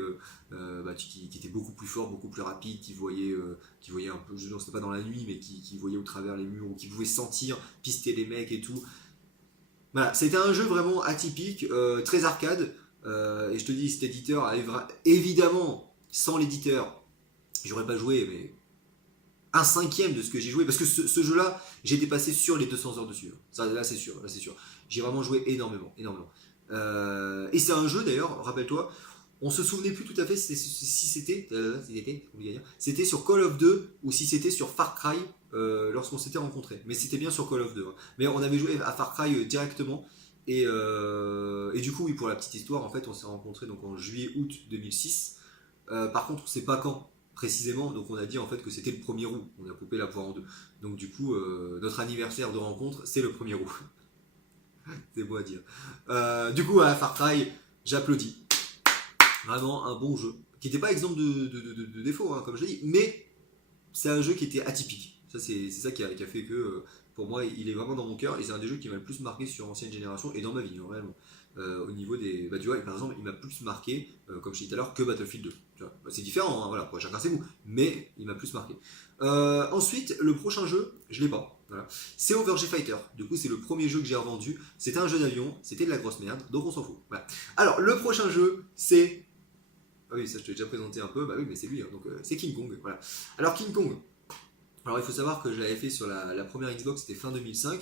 qui était beaucoup plus fort, beaucoup plus rapide, qui voyait un peu, je ne sais pas dans la nuit, mais qui voyait au travers les murs, ou qui pouvait sentir, pister les mecs et tout. Voilà, c'était un jeu vraiment atypique, très arcade. Et je te dis, cet éditeur arrivera évidemment sans l'éditeur. J'aurais pas joué, mais un cinquième de ce que j'ai joué, parce que ce jeu-là, j'ai dépassé sur les 200 heures dessus. Ça, là, c'est sûr, là, c'est sûr. J'ai vraiment joué énormément, énormément. Et c'est un jeu d'ailleurs, rappelle-toi, on se souvenait plus tout à fait si c'était sur Call of 2 ou si c'était sur Far Cry lorsqu'on s'était rencontrés. Mais c'était bien sur Call of 2. Hein. Mais on avait joué à Far Cry directement. Et du coup, oui, pour la petite histoire, en fait, on s'est rencontrés donc en juillet-août 2006. Par contre, on sait pas quand précisément, donc on a dit en fait que c'était le 1er août, on a coupé la poire en deux. Donc du coup, notre anniversaire de rencontre, c'est le 1er août. C'est beau à dire. Du coup, à Far Cry, j'applaudis. Vraiment un bon jeu, qui n'était pas exemple de défauts, hein, comme je l'ai dit, mais c'est un jeu qui était atypique. Ça, c'est ça qui a fait que, pour moi, il est vraiment dans mon cœur, et c'est un des jeux qui m'a le plus marqué sur ancienne génération, et dans ma vie, hein, réellement. Au niveau des. Bah, tu vois, par exemple, il m'a plus marqué, comme je disais tout à l'heure, que Battlefield 2. Tu vois. Bah, c'est différent, hein, voilà, pour chacun ses goûts, mais il m'a plus marqué. Ensuite, le prochain jeu, je l'ai pas. Voilà. C'est Overg Fighter. Du coup, c'est le premier jeu que j'ai revendu. C'était un jeu d'avion, c'était de la grosse merde, donc on s'en fout. Voilà. Alors, le prochain jeu, c'est. Ah oui, ça je te l'ai déjà présenté un peu, bah oui, mais c'est lui, hein, donc c'est King Kong. Voilà. Alors, King Kong, alors il faut savoir que je l'avais fait sur la première Xbox, c'était fin 2005.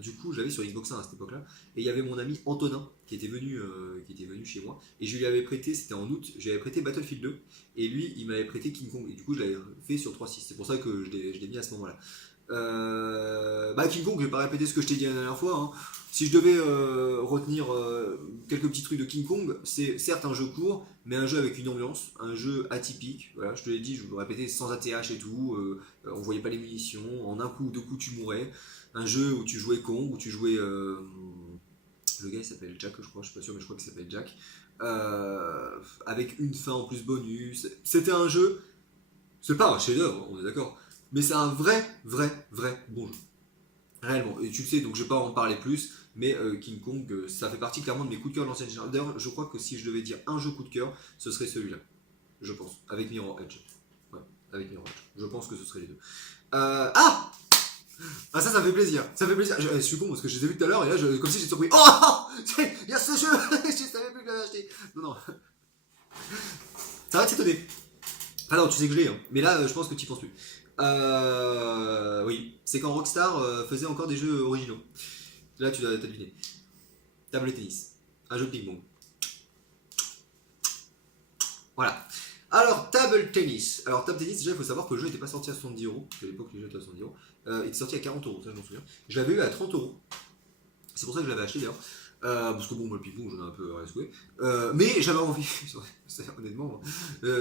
Du coup, je l'avais sur Xbox 1 à cette époque-là. Et il y avait mon ami Antonin qui était venu chez moi. Et je lui avais prêté, c'était en août, je lui avais prêté Battlefield 2. Et lui, il m'avait prêté King Kong. Et du coup, je l'avais fait sur 3.6. C'est pour ça que je l'ai mis à ce moment-là. King Kong, je vais pas répéter ce que je t'ai dit la dernière fois. Hein. Si je devais retenir quelques petits trucs de King Kong, c'est certes un jeu court, mais un jeu avec une ambiance, un jeu atypique. Voilà, je te l'ai dit, je vais le répéter, sans ATH et tout. On voyait pas les munitions. En un coup ou deux coups, tu mourais. Un jeu où tu jouais Kong, où tu jouais. Le gars il s'appelle Jack, je crois, je suis pas sûr, mais je crois qu'il s'appelle Jack. Avec une fin en plus bonus. C'était un jeu C'est pas un chef-d'œuvre, on est d'accord. Mais c'est un vrai, vrai bon jeu. Réellement. Et tu le sais, donc je vais pas en parler plus. Mais King Kong, ça fait partie clairement de mes coups de cœur de l'ancienne génération. D'ailleurs, je crois que si je devais dire un jeu coup de cœur, ce serait celui-là. Je pense. Avec Mirror Edge. Ouais, avec Mirror Edge. Je pense que ce serait les deux. Ah Ah, ça me fait plaisir. Ça me fait plaisir. Je suis con parce que je les ai vus tout à l'heure et là, comme si j'étais surpris. Oh il y a ce jeu je savais plus que j'avais acheté. Non, non. Ça va t'étonner. Ah non, tu sais que je l'ai, hein. Mais là, je pense que tu y penses plus. Oui, c'est quand Rockstar faisait encore des jeux originaux. Là, tu dois t'as deviné. Table tennis. Un jeu de ping-pong. Voilà. Alors, table tennis. Alors, table tennis, déjà, il faut savoir que le jeu n'était pas sorti à 70€. Parce qu'à l'époque, les jeux étaient à 70€. Il était sorti à 40€, ça, je m'en souviens. Je l'avais eu à 30€. C'est pour ça que je l'avais acheté d'ailleurs. Parce que bon, moi, le ping-pong, j'en ai un peu rien secoué. Mais j'avais envie, honnêtement,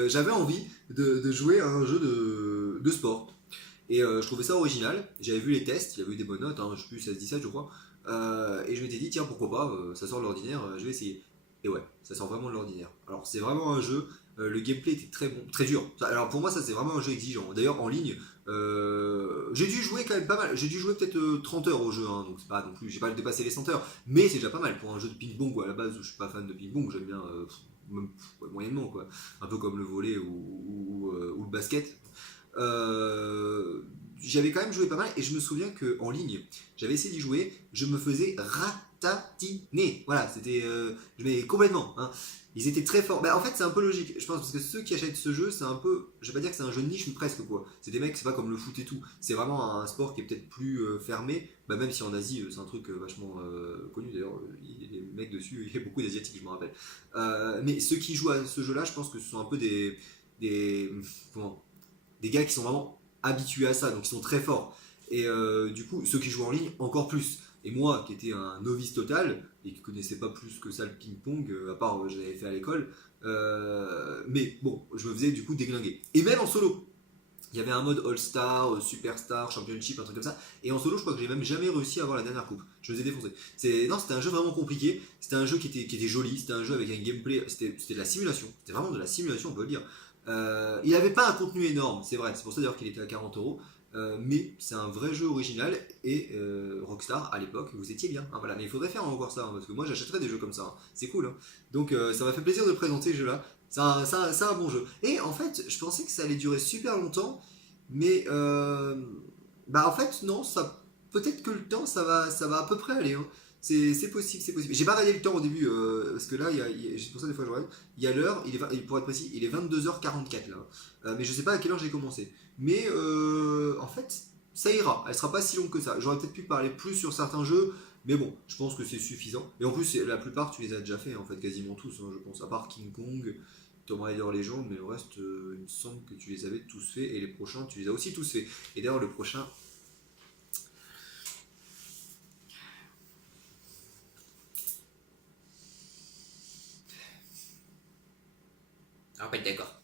j'avais envie de jouer à un jeu de sport. Et je trouvais ça original. J'avais vu les tests, il y avait eu des bonnes notes, hein, je sais plus, 16-17, je crois. Et je m'étais dit, tiens, pourquoi pas, ça sort de l'ordinaire, je vais essayer. Et ouais, ça sort vraiment de l'ordinaire. Alors, c'est vraiment un jeu, le gameplay était très bon, très dur. Alors, pour moi, ça, c'est vraiment un jeu exigeant. D'ailleurs, en ligne, j'ai dû jouer quand même pas mal. J'ai dû jouer peut-être 30 heures au jeu, hein, donc c'est pas non plus, j'ai pas dépassé les 100 heures. Mais c'est déjà pas mal pour un jeu de ping-pong, quoi. À la base, je suis pas fan de ping-pong, j'aime bien, même, ouais, moyennement, quoi. Un peu comme le volley ou le basket. J'avais quand même joué pas mal et je me souviens qu'en ligne, j'avais essayé d'y jouer, je me faisais ratatiner. Voilà, c'était. Je m'ai complètement. Hein. Ils étaient très forts. Bah, en fait, c'est un peu logique, je pense, parce que ceux qui achètent ce jeu, c'est un peu. Je vais pas dire que c'est un jeu de niche, mais presque quoi. C'est des mecs, c'est pas comme le foot et tout. C'est vraiment un sport qui est peut-être plus fermé, bah, même si en Asie, c'est un truc vachement connu d'ailleurs. Il y a des mecs dessus, il y a beaucoup d'Asiatiques, je me rappelle. Mais ceux qui jouent à ce jeu-là, je pense que ce sont un peu des, comment, des gars qui sont vraiment habitués à ça, donc ils sont très forts. Et du coup, ceux qui jouent en ligne, encore plus. Et moi, qui étais un novice total, et qui connaissais pas plus que ça le ping-pong, à part je l'avais fait à l'école, mais bon, je me faisais du coup déglinguer. Et même en solo, il y avait un mode All-Star, Superstar, Championship, un truc comme ça. Et en solo, je crois que j'ai même jamais réussi à avoir la dernière coupe. Je me faisais défoncer. Non, c'était un jeu vraiment compliqué. C'était un jeu qui était joli. C'était un jeu avec un gameplay. C'était de la simulation. C'était vraiment de la simulation, on peut le dire. Il n'avait pas un contenu énorme, c'est vrai. C'est pour ça d'ailleurs qu'il était à 40€. Mais c'est un vrai jeu original. Et Rockstar, à l'époque, vous étiez bien. Hein, voilà. Mais il faudrait faire encore ça. Hein, parce que moi, j'achèterais des jeux comme ça. Hein. C'est cool. Hein. Donc, ça m'a fait plaisir de présenter ce jeu-là. C'est un bon jeu. Et en fait, je pensais que ça allait durer super longtemps, mais bah en fait non, ça peut-être que le temps ça va à peu près aller. Hein. C'est possible, c'est possible. J'ai pas regardé le temps au début parce que là, c'est pour ça des fois je regarde. Il y a l'heure, pour être précis, il est 22h44 là. Mais je sais pas à quelle heure j'ai commencé. Mais en fait, ça ira. Elle sera pas si longue que ça. J'aurais peut-être pu parler plus sur certains jeux. Mais bon, je pense que c'est suffisant. Et en plus, la plupart, tu les as déjà fait, en fait, quasiment tous, hein, je pense. À part King Kong, Tomb Raider Legend, mais le reste, il me semble que tu les avais tous faits, et les prochains, tu les as aussi tous faits. Et d'ailleurs, le prochain. Ah, on va pas être d'accord.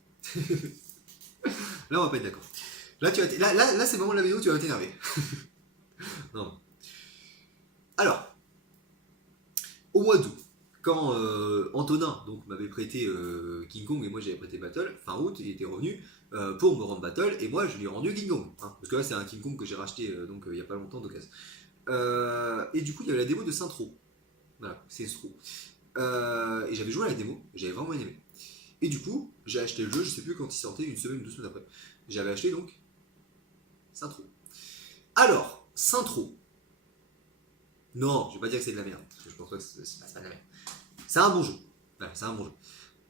Là, on va pas être d'accord. Là, là c'est le moment de la vidéo où tu vas t'énerver. Non. Alors, au mois d'août, quand Antonin donc m'avait prêté King Kong et moi j'avais prêté Battle, fin août, il était revenu pour me rendre Battle et moi je lui ai rendu King Kong. Hein, parce que là, c'est un King Kong que j'ai racheté donc il y a pas longtemps d'occasion. Et du coup, il y avait la démo de Saint-Tro. Voilà, c'est Tro. Et j'avais joué à la démo, j'avais vraiment aimé. Et du coup, j'ai acheté le jeu, je sais plus quand il sortait, une semaine ou 2 semaines après. J'avais acheté donc Saint-Tro. Alors, Saint-Tro. Non, je vais pas dire que c'est de la merde, parce que je pense pas que c'est pas de la merde. C'est un bon jeu. Voilà, c'est un bon jeu.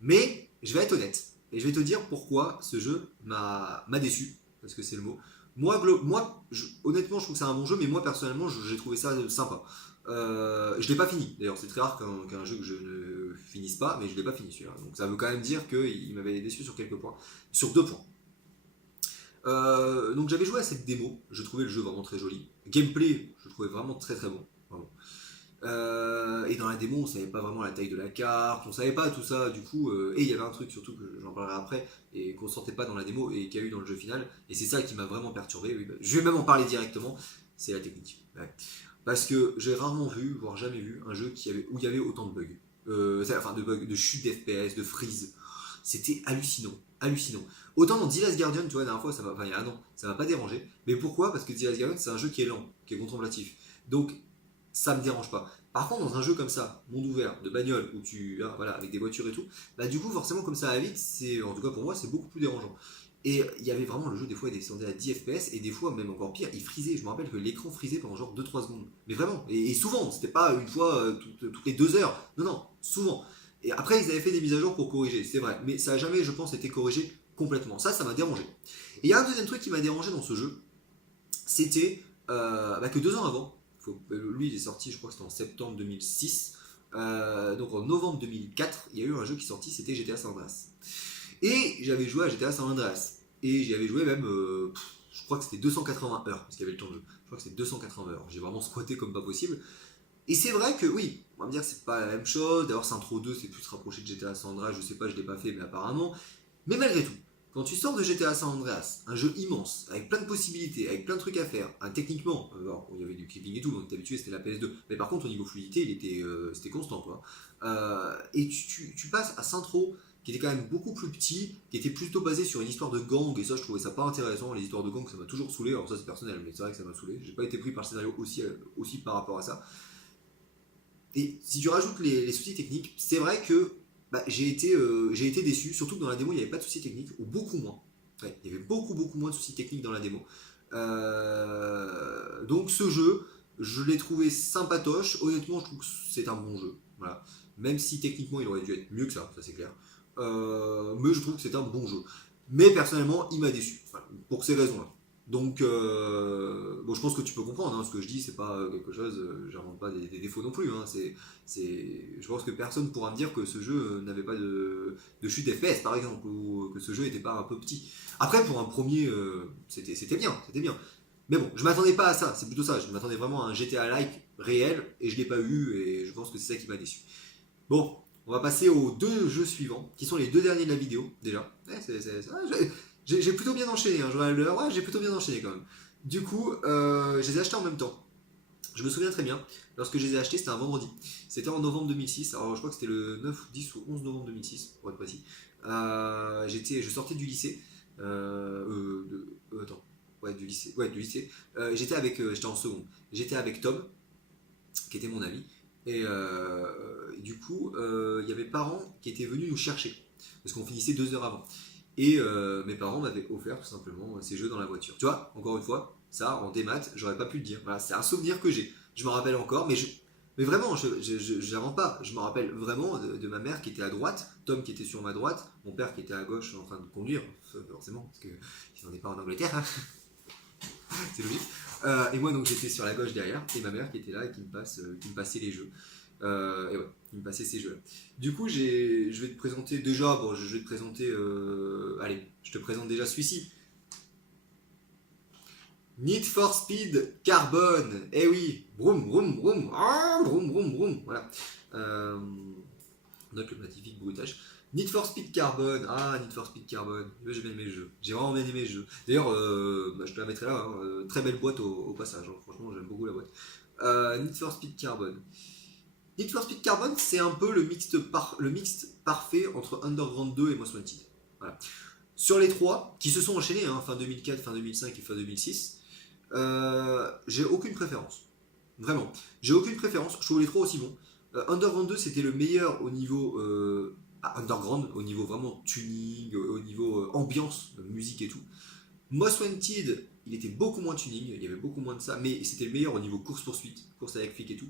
Mais je vais être honnête, et je vais te dire pourquoi ce jeu m'a déçu, parce que c'est le mot. Honnêtement, je trouve que c'est un bon jeu, mais moi personnellement, j'ai trouvé ça sympa. Je l'ai pas fini. D'ailleurs, c'est très rare qu'un jeu que je ne finisse pas, mais je l'ai pas fini celui-là. Donc ça veut quand même dire qu'il m'avait déçu sur quelques points, sur 2 points. Donc j'avais joué à cette démo. Je trouvais le jeu vraiment très joli. Gameplay, je le trouvais vraiment très très bon. Vraiment. Et dans la démo, on savait pas vraiment la taille de la carte, on savait pas tout ça. Du coup, et il y avait un truc surtout que j'en parlerai après et qu'on sentait pas dans la démo et qu'il y a eu dans le jeu final. Et c'est ça qui m'a vraiment perturbé. Oui, bah, je vais même en parler directement. C'est la technique. Ouais. Parce que j'ai rarement vu, voire jamais vu, un jeu où il y avait autant de bugs. Enfin, de bugs, de chute d'FPS, de freeze. C'était hallucinant. Hallucinant. Autant dans The Last Guardian, tu vois, la dernière fois, il y a un an, ça m'a pas dérangé. Mais pourquoi? Parce que The Last Guardian, c'est un jeu qui est lent, qui est contemplatif. Donc, ça me dérange pas. Par contre, dans un jeu comme ça, monde ouvert, de bagnole, où voilà, avec des voitures et tout, bah du coup, forcément, comme ça va vite, en tout cas pour moi, c'est beaucoup plus dérangeant. Et il y avait vraiment le jeu, des fois, il descendait à 10 FPS, et des fois, même encore pire, il frisait. Je me rappelle que l'écran frisait pendant genre 2-3 secondes. Mais vraiment, et souvent, c'était pas une fois toutes les 2 heures. Non, non, souvent. Et après, ils avaient fait des mises à jour pour corriger, c'est vrai. Mais ça a jamais, je pense, été corrigé complètement. Ça m'a dérangé. Et il y a un deuxième truc qui m'a dérangé dans ce jeu, c'était que 2 ans avant, lui il est sorti, je crois que c'était en septembre 2006, donc en novembre 2004, il y a eu un jeu qui est sorti, c'était GTA San Andreas. Et j'avais joué à GTA San Andreas. Et j'y avais joué même, je crois que c'était 280 heures, parce qu'il y avait le temps de jeu. Je crois que c'était 280 heures. J'ai vraiment squatté comme pas possible. Et c'est vrai que oui, on va me dire que c'est pas la même chose. D'ailleurs, Saints-Row 2, c'est plus rapproché de GTA San Andreas, je sais pas, je l'ai pas fait, mais apparemment. Mais malgré tout, quand tu sors de GTA San Andreas, un jeu immense, avec plein de possibilités, avec plein de trucs à faire, techniquement, alors, il y avait du clipping et tout, on était habitué, c'était la PS2, mais par contre au niveau fluidité, c'était constant quoi. Et tu passes à Saint-Tro, qui était quand même beaucoup plus petit, qui était plutôt basé sur une histoire de gang, et ça je trouvais ça pas intéressant, les histoires de gang ça m'a toujours saoulé, alors ça c'est personnel, mais c'est vrai que ça m'a saoulé, j'ai pas été pris par le scénario aussi par rapport à ça. Et si tu rajoutes les soucis techniques, c'est vrai que j'ai été déçu, surtout que dans la démo il n'y avait pas de soucis techniques, ou beaucoup moins. Ouais, il y avait beaucoup moins de soucis techniques dans la démo. Donc ce jeu, je l'ai trouvé sympatoche. Honnêtement, je trouve que c'est un bon jeu. Voilà. Même si techniquement il aurait dû être mieux que ça c'est clair. Mais je trouve que c'est un bon jeu. Mais personnellement, il m'a déçu. Voilà, pour ces raisons-là. Donc, bon, je pense que tu peux comprendre, hein, ce que je dis, c'est pas quelque chose, j'invente pas des défauts non plus. Hein, je pense que personne pourra me dire que ce jeu n'avait pas de chute FPS, par exemple, ou que ce jeu n'était pas un peu petit. Après, pour un premier, c'était bien, c'était bien. Mais bon, je m'attendais pas à ça, c'est plutôt ça. Je m'attendais vraiment à un GTA-like réel, et je l'ai pas eu, et je pense que c'est ça qui m'a déçu. Bon, on va passer aux deux jeux suivants, qui sont les deux derniers de la vidéo, déjà. Ouais, j'ai plutôt bien enchaîné, hein, je vois l'heure, ouais, j'ai plutôt bien enchaîné quand même. Du coup, je les ai achetés en même temps. Je me souviens très bien, lorsque je les ai achetés, c'était un vendredi. C'était en novembre 2006, alors je crois que c'était le 9, 10 ou 11 novembre 2006, pour être précis. Je sortais du lycée. Attends, ouais, du lycée. Ouais, du lycée. J'étais en seconde. J'étais avec Tom, qui était mon ami. Et du coup, il y avait parents qui étaient venus nous chercher, parce qu'on finissait 2 heures avant. Et mes parents m'avaient offert tout simplement ces jeux dans la voiture. Tu vois, encore une fois, ça en démat, j'aurais pas pu le dire. Voilà, c'est un souvenir que j'ai. Je me rappelle encore, mais vraiment, je n'invente pas. Je me rappelle vraiment de ma mère qui était à droite, Tom qui était sur ma droite, mon père qui était à gauche en train de conduire, forcément, parce qu'il n'en est pas en Angleterre, hein. C'est logique. Et moi donc j'étais sur la gauche derrière, et ma mère qui était là et qui me passait les jeux. Et ouais, il me passait ces jeux-là. Du coup, je vais te présenter déjà. Bon, je vais te présenter. Allez, je te présente déjà celui-ci. Need for Speed Carbon. Eh oui, broum, broum, broum. Ah, broum, broum, broum. Voilà. Note le magnifique bruitage. Need for Speed Carbon. Ah, Need for Speed Carbon. J'ai bien aimé le jeu. J'ai vraiment bien aimé le jeu. D'ailleurs, je te la mettrai là. Hein. Très belle boîte au passage. Hein. Franchement, j'aime beaucoup la boîte. Need for Speed Carbon. Need for Speed Carbon, c'est un peu le mixte parfait entre Underground 2 et Most Wanted. Voilà. Sur les trois, qui se sont enchaînés, hein, fin 2004, fin 2005 et fin 2006, j'ai aucune préférence. Vraiment. J'ai aucune préférence. Je trouve les trois aussi bons. Underground 2, c'était le meilleur au niveau Underground, au niveau vraiment tuning, au niveau ambiance, musique et tout. Most Wanted, il était beaucoup moins tuning, il y avait beaucoup moins de ça, mais c'était le meilleur au niveau course-poursuite, course avec flic et tout.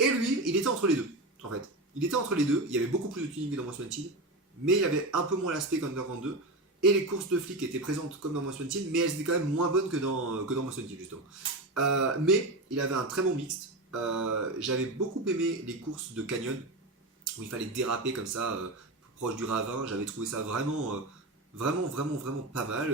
Et lui, il était entre les deux, en fait. Il était entre les deux, il y avait beaucoup plus de tuning que dans Most Wanted, mais il y avait un peu moins l'aspect qu'Underground 2, et les courses de flics étaient présentes comme dans Most Wanted, mais elles étaient quand même moins bonnes que dans Most Wanted, justement. Mais il avait un très bon mixte. J'avais beaucoup aimé les courses de canyon, où il fallait déraper comme ça, proche du ravin. J'avais trouvé ça vraiment pas mal.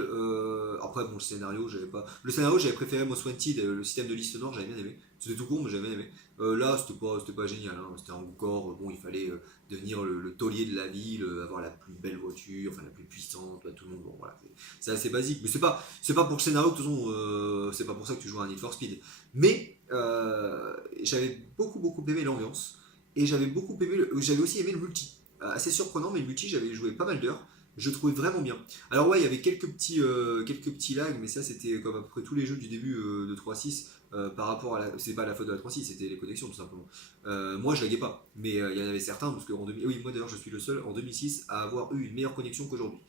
Après, bon, le scénario, j'avais préféré Most Wanted, le système de liste noire, j'avais bien aimé. C'était tout court, mais j'avais bien aimé. Là, c'était pas génial. Hein. C'était encore, bon, il fallait devenir le taulier de la ville, avoir la plus belle voiture, enfin la plus puissante, tout le monde. Bon, voilà, c'est assez basique. Mais c'est pas pour le scénario, de toute façon, c'est pas pour ça que tu joues à un Need for Speed. Mais j'avais beaucoup aimé l'ambiance. Et j'avais aussi aimé le multi. assez surprenant, mais le multi, j'avais joué pas mal d'heures. Je le trouvais vraiment bien. Alors ouais, il y avait quelques petits lags, mais ça c'était comme à peu près tous les jeux du début de 3.6 par rapport à la... C'est pas la faute de la 3.6, c'était les connexions tout simplement. Moi je laguais pas, mais il y en avait certains, parce que oui, moi d'ailleurs je suis le seul en 2006 à avoir eu une meilleure connexion qu'aujourd'hui.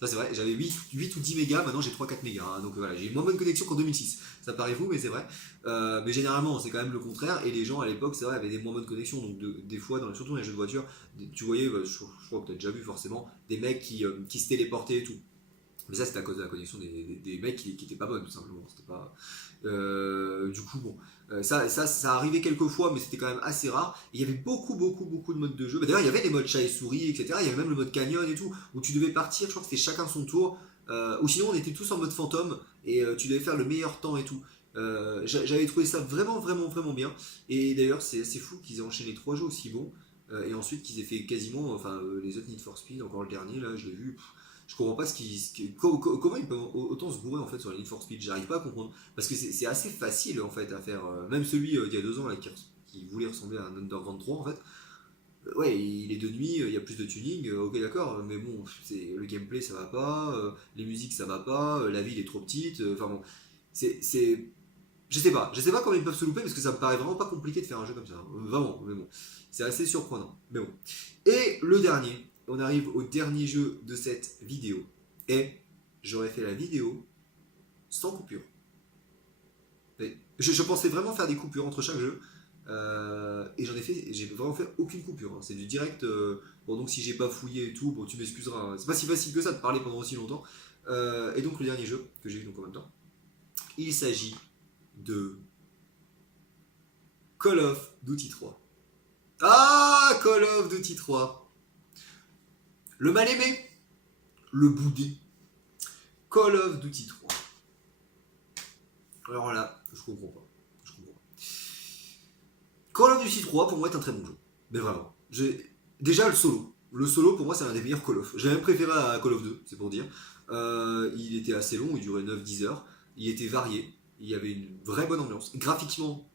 Ça c'est vrai, j'avais 8 ou 10 mégas, maintenant j'ai 3-4 mégas, hein, donc voilà, j'ai une moins bonne connexion qu'en 2006. Ça paraît fou, mais c'est vrai. Mais généralement c'est quand même le contraire, et les gens à l'époque, c'est vrai, avaient des moins bonnes connexions, donc des fois, surtout dans les jeux de voiture, tu voyais, je crois que tu as déjà vu forcément, des mecs qui se téléportaient et tout. Mais ça, c'était à cause de la connexion des mecs qui étaient pas bonnes, tout simplement. C'était pas... du coup, bon, ça arrivait quelques fois, mais c'était quand même assez rare. Et il y avait beaucoup de modes de jeu. Bah, d'ailleurs, il y avait des modes chat et souris, etc. Il y avait même le mode canyon et tout, où tu devais partir, je crois que c'était chacun son tour. Ou sinon, on était tous en mode fantôme, et tu devais faire le meilleur temps et tout. J'avais trouvé ça vraiment bien. Et d'ailleurs, c'est fou qu'ils aient enchaîné 3 jeux aussi bons. Et ensuite qu'ils aient fait quasiment, enfin, les autres Need for Speed, encore le dernier, là, je l'ai vu. Je comprends pas comment ils peuvent autant se bourrer en fait sur les Need for Speed. J'arrive pas à comprendre parce que c'est assez facile en fait à faire. Même celui d'il y a 2 ans là, qui voulait ressembler à un Underground 3 en fait. Ouais, il est de nuit, il y a plus de tuning, ok d'accord, mais bon, le gameplay ça va pas, les musiques ça va pas, la ville est trop petite, enfin bon, c'est, je sais pas comment ils peuvent se louper parce que ça me paraît vraiment pas compliqué de faire un jeu comme ça, hein. Vraiment, mais bon, c'est assez surprenant, mais bon. Et le dernier, on arrive au dernier jeu de cette vidéo, et j'aurais fait la vidéo sans coupure. Je pensais vraiment faire des coupures entre chaque jeu, et j'ai vraiment fait aucune coupure, hein. C'est du direct. Bon, donc si j'ai pas fouillé et tout, bon, tu m'excuseras, hein. C'est pas si facile que ça de parler pendant aussi longtemps. Et donc le dernier jeu que j'ai vu donc en même temps, il s'agit de Call of Duty 3. Ah, Call of Duty 3. Le mal aimé, le boudé. Call of Duty 3. Alors là, je comprends pas. Call of Duty 3 pour moi est un très bon jeu. Mais vraiment. Déjà le solo. Le solo pour moi c'est un des meilleurs Call of. J'ai même préféré à Call of 2, c'est pour dire. Il était assez long, il durait 9-10 heures. Il était varié. Il y avait une vraie bonne ambiance. Graphiquement,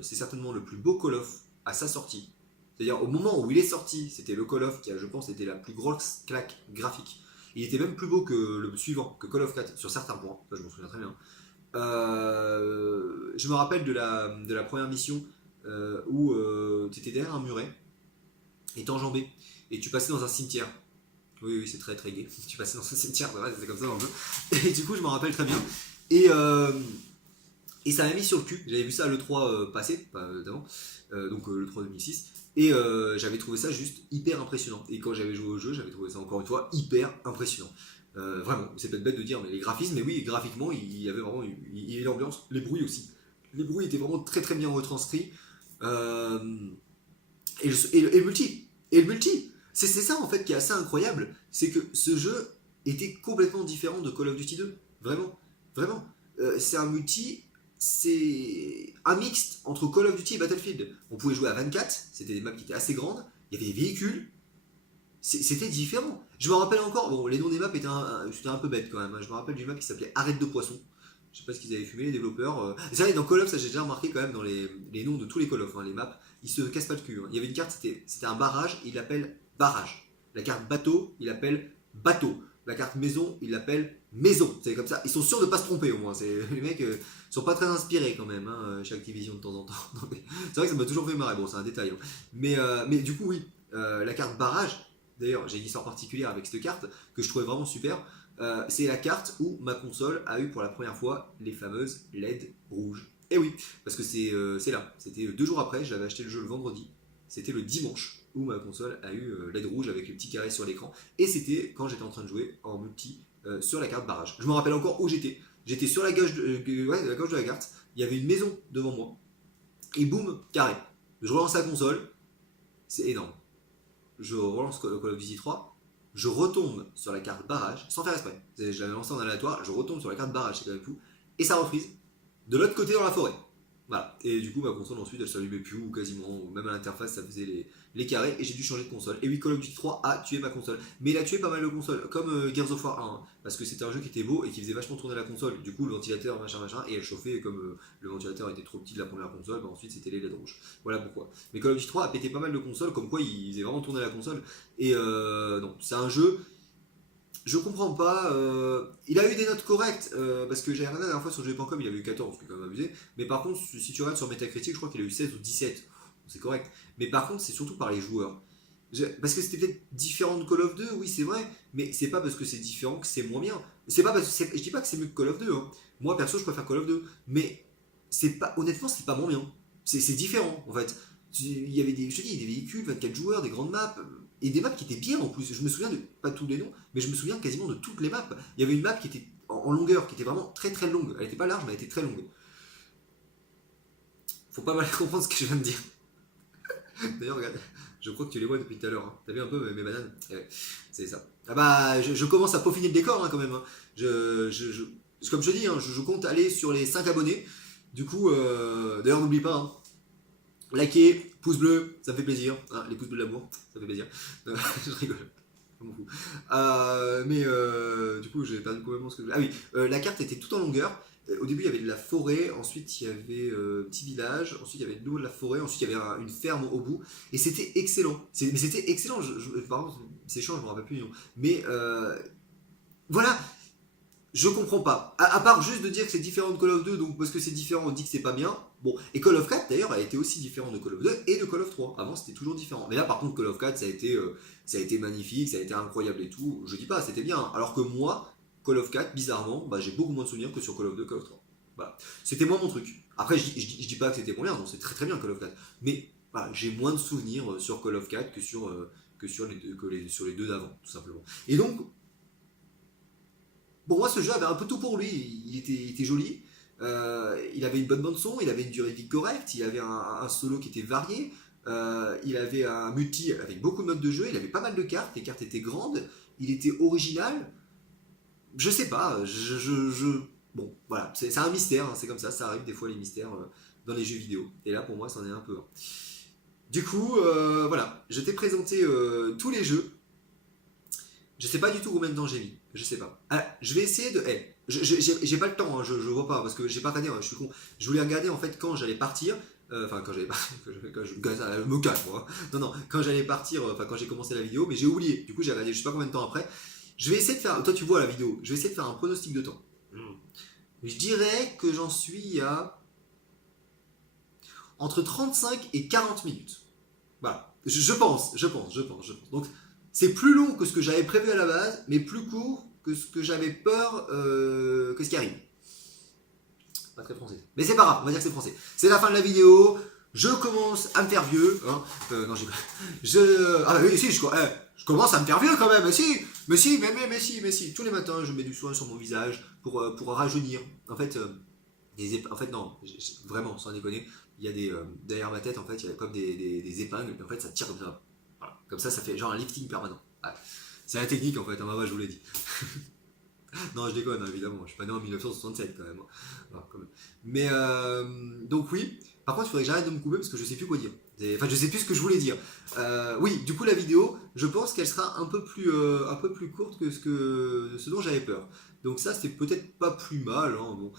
c'est certainement le plus beau Call of à sa sortie. C'est-à-dire au moment où il est sorti, c'était le Call of qui a, je pense, été la plus grosse claque graphique. Il était même plus beau que le suivant, que Call of 4 sur certains points. Ça, je m'en souviens très bien. Je me rappelle de la première mission où tu étais derrière un muret et t'enjambais et tu passais dans un cimetière. Oui, c'est très très gai. Tu passais dans un cimetière, ouais, c'est comme ça dans le jeu. Et du coup, je me rappelle très bien. Et, euh, et ça m'a mis sur le cul. J'avais vu ça à l'E3 passé, pas d'avant, donc l'E3 2006. Et j'avais trouvé ça juste hyper impressionnant. Et quand j'avais joué au jeu, j'avais trouvé ça encore une fois hyper impressionnant. Vraiment, c'est peut-être bête de dire, mais les graphismes, mais oui, graphiquement, il y avait vraiment il y avait l'ambiance, les bruits aussi. Les bruits étaient vraiment très bien retranscrits. Euh, et le multi. Et le multi. C'est ça en fait qui est assez incroyable. C'est que ce jeu était complètement différent de Call of Duty 2. Vraiment. Vraiment. C'est un multi. C'est un mixte entre Call of Duty et Battlefield. On pouvait jouer à 24. C'était des maps qui étaient assez grandes. Il y avait des véhicules. C'était différent. Je me rappelle encore, bon, les noms des maps c'était un peu bête quand même, hein. Je me rappelle d'une map qui s'appelait Arrête de poisson. Je sais pas ce qu'ils avaient fumé, les développeurs. C'est vrai, dans Call of, ça j'ai déjà remarqué quand même dans les noms de tous les Call of, hein, les maps, ils se cassent pas le cul, hein. Il y avait une carte, c'était un barrage, il l'appelle barrage. La carte bateau, il l'appelle bateau. La carte maison, il l'appelle maison. C'est comme ça, ils sont sûrs de pas se tromper au moins. Les mecs sont pas très inspirés quand même, hein, chez Activision de temps en temps. C'est vrai que ça m'a toujours fait marrer, bon, c'est un détail, hein. Mais du coup, oui, la carte barrage. D'ailleurs, j'ai une histoire particulière avec cette carte que je trouvais vraiment super. C'est la carte où ma console a eu pour la première fois les fameuses LED rouges. Et oui, parce que c'est là. C'était 2 jours après, j'avais acheté le jeu le vendredi. C'était le dimanche où ma console a eu LED rouge avec le petit carré sur l'écran. Et c'était quand j'étais en train de jouer en multi sur la carte barrage. Je me rappelle encore où j'étais. J'étais sur la gauche la gauche de la carte. Il y avait une maison devant moi. Et boum, carré. Je relance la console. C'est énorme. Je relance Call of Duty 3, je retombe sur la carte barrage, sans faire exprès. Je l'avais lancé en aléatoire, je retombe sur la carte barrage, c'est quand même fou, et ça refreeze de l'autre côté dans la forêt. Voilà. Et du coup, ma console ensuite, elle s'allumait plus ou quasiment, ou même à l'interface, ça faisait les carrés et j'ai dû changer de console. Et oui, Call of Duty 3 a tué ma console. Mais il a tué pas mal de consoles, comme Gears of War 1, hein, parce que c'était un jeu qui était beau et qui faisait vachement tourner la console. Du coup, le ventilateur, machin, machin, et elle chauffait, et comme le ventilateur était trop petit de la première console, bah ensuite c'était les LED rouges. Voilà pourquoi. Mais Call of Duty 3 a pété pas mal de consoles, comme quoi il faisait vraiment tourner la console. Et non, c'est un jeu. Je comprends pas. Il a eu des notes correctes, parce que j'ai regardé la dernière fois sur jeux.com, il avait eu 14, ce qui est quand même abusé. Mais par contre, si tu regardes sur Metacritic, je crois qu'il a eu 16 ou 17. C'est correct. Mais par contre, c'est surtout par les joueurs. Parce que c'était peut-être différent de Call of 2, oui, c'est vrai. Mais c'est pas parce que c'est différent que c'est moins bien. C'est pas parce que je dis pas que c'est mieux que Call of 2, hein. Moi, perso, je préfère Call of 2. Mais c'est pas, honnêtement, c'est pas moins bien. C'est différent, en fait. Il y avait des, je te dis, des véhicules, 24 joueurs, des grandes maps. Et des maps qui étaient bien en plus. Je me souviens de, pas tous les noms, mais je me souviens quasiment de toutes les maps. Il y avait une map qui était en longueur, qui était vraiment très très longue. Elle était pas large, mais elle était très longue. Faut pas mal comprendre ce que je viens de dire. D'ailleurs, regarde, je crois que tu les vois depuis tout à l'heure. Hein. T'as vu un peu mes bananes? Ouais, c'est ça. Ah bah, je commence à peaufiner le décor hein, quand même. Hein. Comme je te dis, hein, je compte aller sur les 5 abonnés. Du coup, d'ailleurs, n'oublie pas, hein, likez, pouce bleu, ça me fait plaisir. Hein, les pouces bleus de l'amour, ça fait plaisir. Je rigole. Je m'en fous. Du coup, j'ai perdu complètement ce que je voulais. Ah oui, la carte était tout en longueur. Au début, il y avait de la forêt, ensuite, il y avait un petit village, ensuite, il y avait de l'eau, de la forêt, ensuite, il y avait une ferme au bout. Et c'était excellent. Mais c'était excellent. Par contre, c'est chiant, je me rappelle plus du nom. Mais voilà, je comprends pas. À part juste de dire que c'est différent de Call of 2, donc parce que c'est différent, on dit que c'est pas bien. Bon, et Call of 4 d'ailleurs a été aussi différent de Call of 2 et de Call of 3. Avant c'était toujours différent. Mais là par contre Call of 4 ça a été magnifique, ça a été incroyable et tout. Je dis pas, c'était bien. Alors que moi, Call of 4, bizarrement, bah, j'ai beaucoup moins de souvenirs que sur Call of 2, Call of 3. Voilà. C'était moins mon truc. Après, je dis pas que c'était moins bien, non, c'est très très bien Call of 4. Mais voilà, j'ai moins de souvenirs sur Call of 4 que sur les deux d'avant, tout simplement. Et donc, pour moi, ce jeu avait un peu tout pour lui. Il était joli. Il avait une bonne bande son, il avait une durée de vie correcte, il avait un solo qui était varié, il avait un multi avec beaucoup de modes de jeu, il avait pas mal de cartes, les cartes étaient grandes, il était original. Je sais pas, bon, voilà, c'est un mystère, hein, c'est comme ça arrive des fois les mystères dans les jeux vidéo. Et là, pour moi, c'en est un peu un. Du coup, voilà, je t'ai présenté tous les jeux. Je sais pas du tout combien de temps j'ai mis. Je sais pas. Ah, je vais essayer de. Hey, j'ai pas le temps, hein, je vois pas parce que j'ai pas regardé, hein, je suis con. Je voulais regarder en fait quand j'allais partir. Enfin, quand j'allais partir. Quand je me cache, moi. Non, non, quand j'allais partir, enfin, quand j'ai commencé la vidéo, mais j'ai oublié. Du coup, j'ai regardé je sais pas combien de temps après. Je vais essayer de faire. Toi, tu vois la vidéo. Je vais essayer de faire un pronostic de temps. Je dirais que j'en suis à entre 35 et 40 minutes. Voilà. Je pense. Donc, c'est plus long que ce que j'avais prévu à la base, mais plus court que ce que j'avais peur que ce qui arrive. Pas très français. Mais c'est pas grave, on va dire que c'est français. C'est la fin de la vidéo. Je commence à me faire vieux. Hein. Non, Ah oui, si, je commence à me faire vieux quand même. Mais si. Tous les matins, je mets du soin sur mon visage pour rajeunir. En fait, non, vraiment, sans déconner, il y a derrière ma tête, en fait, il y a comme des épingles, et en fait, ça tire comme ça. Voilà. Comme ça fait genre un lifting permanent. Ouais. C'est la technique, en fait, hein, je vous l'ai dit. Non, je déconne, hein, évidemment, je suis pas né en 1967 quand même. Non, quand même. Mais, donc oui, par contre, il faudrait que j'arrête de me couper parce que je sais plus quoi dire. Enfin, je sais plus ce que je voulais dire. Oui, du coup, la vidéo, je pense qu'elle sera un peu plus courte que ce dont j'avais peur. Donc ça, c'est peut-être pas plus mal. Hein, bon.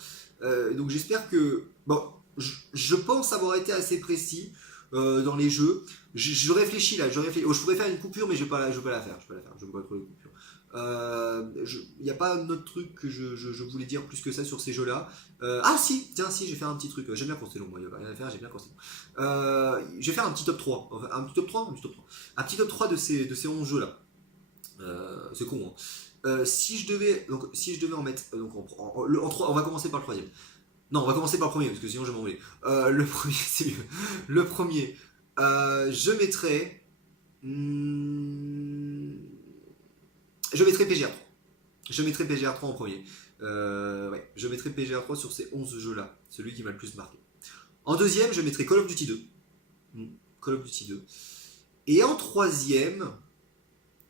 Donc j'espère que... Bon, je pense avoir été assez précis dans les jeux. Je réfléchis là, Oh, je pourrais faire une coupure, mais je vais pas la faire. Je vais pas trop les coupures. Il n'y a pas un autre truc que je voulais dire plus que ça sur ces jeux-là. Ah si, tiens, si, j'ai fait un petit truc. J'aime bien quand c'est long, moi, il n'y a rien à faire, j'aime bien quand c'est long. Je vais faire un petit top 3. Enfin, un petit top 3. Un petit top 3 de ces 11 jeux-là. C'est con, hein. Si je devais en mettre. En 3, on va commencer par le troisième. Non, on va commencer par le premier, parce que sinon je vais m'envoler. Le premier, c'est mieux. Le premier, je mettrais. Je mettrais PGR3. Je mettrais PGR3 en premier. Ouais, je mettrais PGR3 sur ces 11 jeux-là. Celui qui m'a le plus marqué. En deuxième, je mettrais Call of Duty 2. Call of Duty 2. Et en troisième,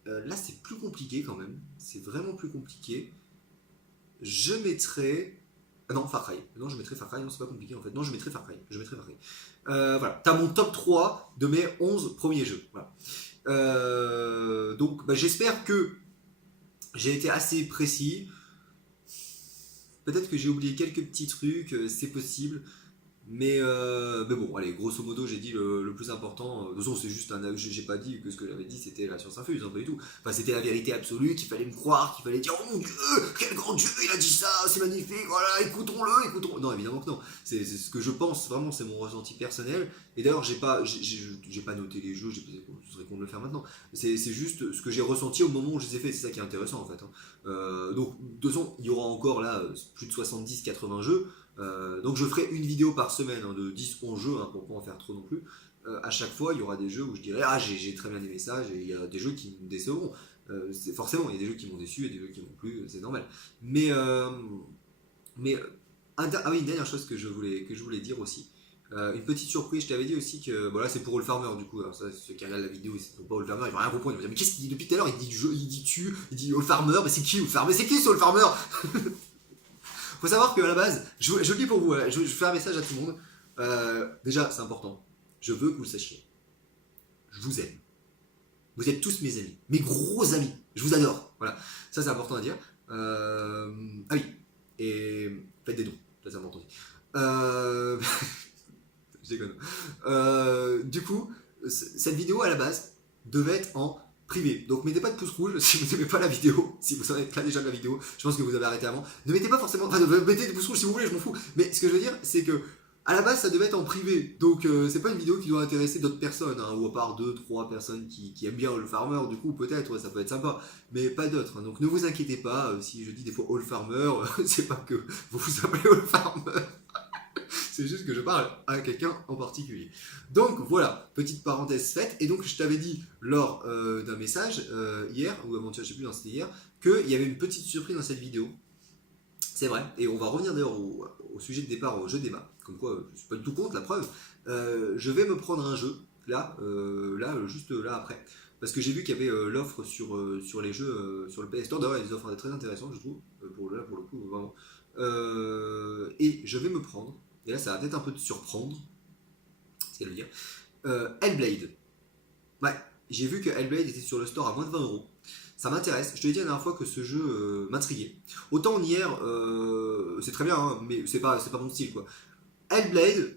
là c'est plus compliqué quand même. C'est vraiment plus compliqué. Je mettrais Ah non, Far Cry. Non, je mettrai Far Cry. Non, c'est pas compliqué en fait. Non, je mettrai Far Cry. Voilà. T'as mon top 3 de mes 11 premiers jeux. Voilà. Donc, bah, j'espère que j'ai été assez précis. Peut-être que j'ai oublié quelques petits trucs. C'est possible. Mais bon, allez, grosso modo, j'ai dit le plus important. De toute façon, c'est juste un. J'ai pas dit que ce que j'avais dit c'était la science infuse, hein, pas du tout. Enfin, c'était la vérité absolue, qu'il fallait me croire, qu'il fallait dire oh mon dieu, quel grand dieu, il a dit ça, c'est magnifique, voilà, écoutons-le, écoutons. Non, évidemment que non. C'est ce que je pense, vraiment, c'est mon ressenti personnel. Et d'ailleurs, j'ai pas noté les jeux, ce serait con de le faire maintenant. C'est juste ce que j'ai ressenti au moment où je les ai fait, c'est ça qui est intéressant en fait. Hein. Donc, de toute façon, il y aura encore là plus de 70-80 jeux. Donc je ferai une vidéo par semaine hein, de 10-11 jeux, hein, pour pas en faire trop non plus. À chaque fois, il y aura des jeux où je dirais ah j'ai très bien aimé ça, et il y a des jeux qui me décevront. Forcément, il y a des jeux qui m'ont déçu et des jeux qui m'ont plu, c'est normal. Mais ah oui, une dernière chose que je voulais dire aussi. Une petite surprise, je t'avais dit aussi que bon là c'est pour All Farmer du coup. Alors ça, ceux qui regardent la vidéo, ils ne sont pas All Farmer, ils vont rien comprendre. Ils vont dire mais qu'est-ce qu'il dit depuis tout à l'heure? Il dit du jeu, il dit tu, il dit All Farmer, mais c'est qui All Farmer? C'est qui ce All Farmer? Faut savoir qu'à la base, je le dis pour vous, je fais un message à tout le monde. Déjà, c'est important. Je veux que vous le sachiez. Je vous aime. Vous êtes tous mes amis. Mes gros amis. Je vous adore. Voilà. Ça, c'est important à dire. Ah oui. Et faites des dons. Ça, c'est important aussi. Je déconne. Du coup, cette vidéo, à la base, devait être en privé. Donc mettez pas de pouce rouge si vous n'aimez pas la vidéo, si vous en êtes pas déjà de la vidéo, je pense que vous avez arrêté avant. Ne mettez pas forcément, enfin mettez des pouces rouges si vous voulez, je m'en fous. Mais ce que je veux dire, c'est que à la base ça devait être en privé, donc c'est pas une vidéo qui doit intéresser d'autres personnes, hein, ou à part 2-3 personnes qui aiment bien All Farmer, du coup peut-être, ouais, ça peut être sympa, mais pas d'autres. Hein. Donc ne vous inquiétez pas, si je dis des fois All Farmer, c'est pas que vous vous appelez All Farmer. C'est juste que je parle à quelqu'un en particulier. Donc voilà, petite parenthèse faite. Et donc je t'avais dit lors d'un message hier, ou avant-hier, je sais plus, non, c'était hier, qu'il y avait une petite surprise dans cette vidéo. C'est vrai. Et on va revenir d'ailleurs au sujet de départ, au jeu débat. Comme quoi, je suis pas du tout contre, la preuve. Je vais me prendre un jeu, juste là après. Parce que j'ai vu qu'il y avait l'offre sur les jeux sur le PS Store. D'ailleurs, il y a des offres très intéressantes, je trouve, pour le coup, vraiment. Et je vais me prendre, et là ça va peut-être un peu te surprendre, c'est le dire, Hellblade. Ouais, j'ai vu que Hellblade était sur le store à moins de 20€. Ça m'intéresse. Je te l'ai dit la dernière fois que ce jeu m'intriguait. Autant Nier, c'est très bien, hein, mais c'est pas mon style quoi. Hellblade,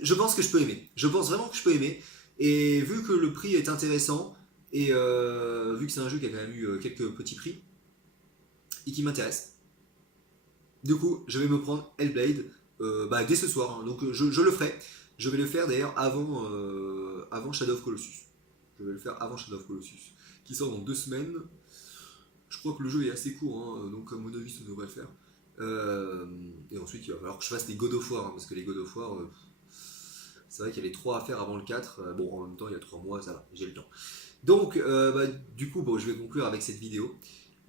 je pense que je peux aimer. Je pense vraiment que je peux aimer. Et vu que le prix est intéressant, et vu que c'est un jeu qui a quand même eu quelques petits prix, et qui m'intéresse, du coup, je vais me prendre Hellblade dès ce soir. Hein. Donc je le ferai. Je vais le faire d'ailleurs avant Shadow of Colossus. Je vais le faire avant Shadow of Colossus, qui sort dans 2 semaines. Je crois que le jeu est assez court, hein, donc à mon avis, ça devrait le faire. Et ensuite, il va falloir que je fasse les God of War, hein, parce que les God of War, c'est vrai qu'il y a les 3 à faire avant le 4. Bon, en même temps, il y a 3 mois, ça va, j'ai le temps. Donc, du coup, je vais conclure avec cette vidéo.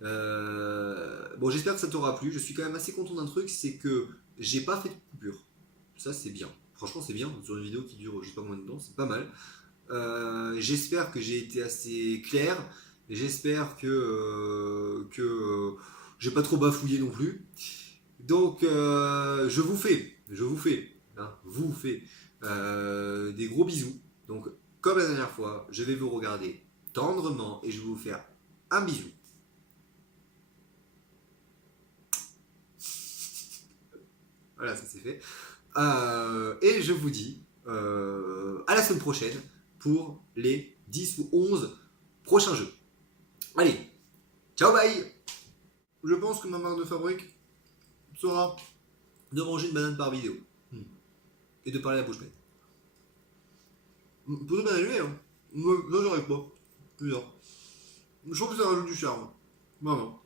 J'espère que ça t'aura plu. Je suis quand même assez content d'un truc, c'est que j'ai pas fait de coupure. Ça, c'est bien. Franchement, c'est bien. Sur une vidéo qui dure je sais pas combien de temps, c'est pas mal. J'espère que j'ai été assez clair. J'espère que j'ai pas trop bafouillé non plus. Donc, je vous fais, des gros bisous. Donc, comme la dernière fois, je vais vous regarder tendrement et je vais vous faire un bisou. Voilà, ça c'est fait. Et je vous dis à la semaine prochaine pour les 10 ou 11 prochains jeux. Allez, ciao, bye. Je pense que ma marque de fabrique sera de manger une banane par vidéo. Et de parler à la bouche pleine. Pour bien allumer, hein. Là, j'arrive pas. Putain. Je trouve que ça rajoute du charme. Vraiment.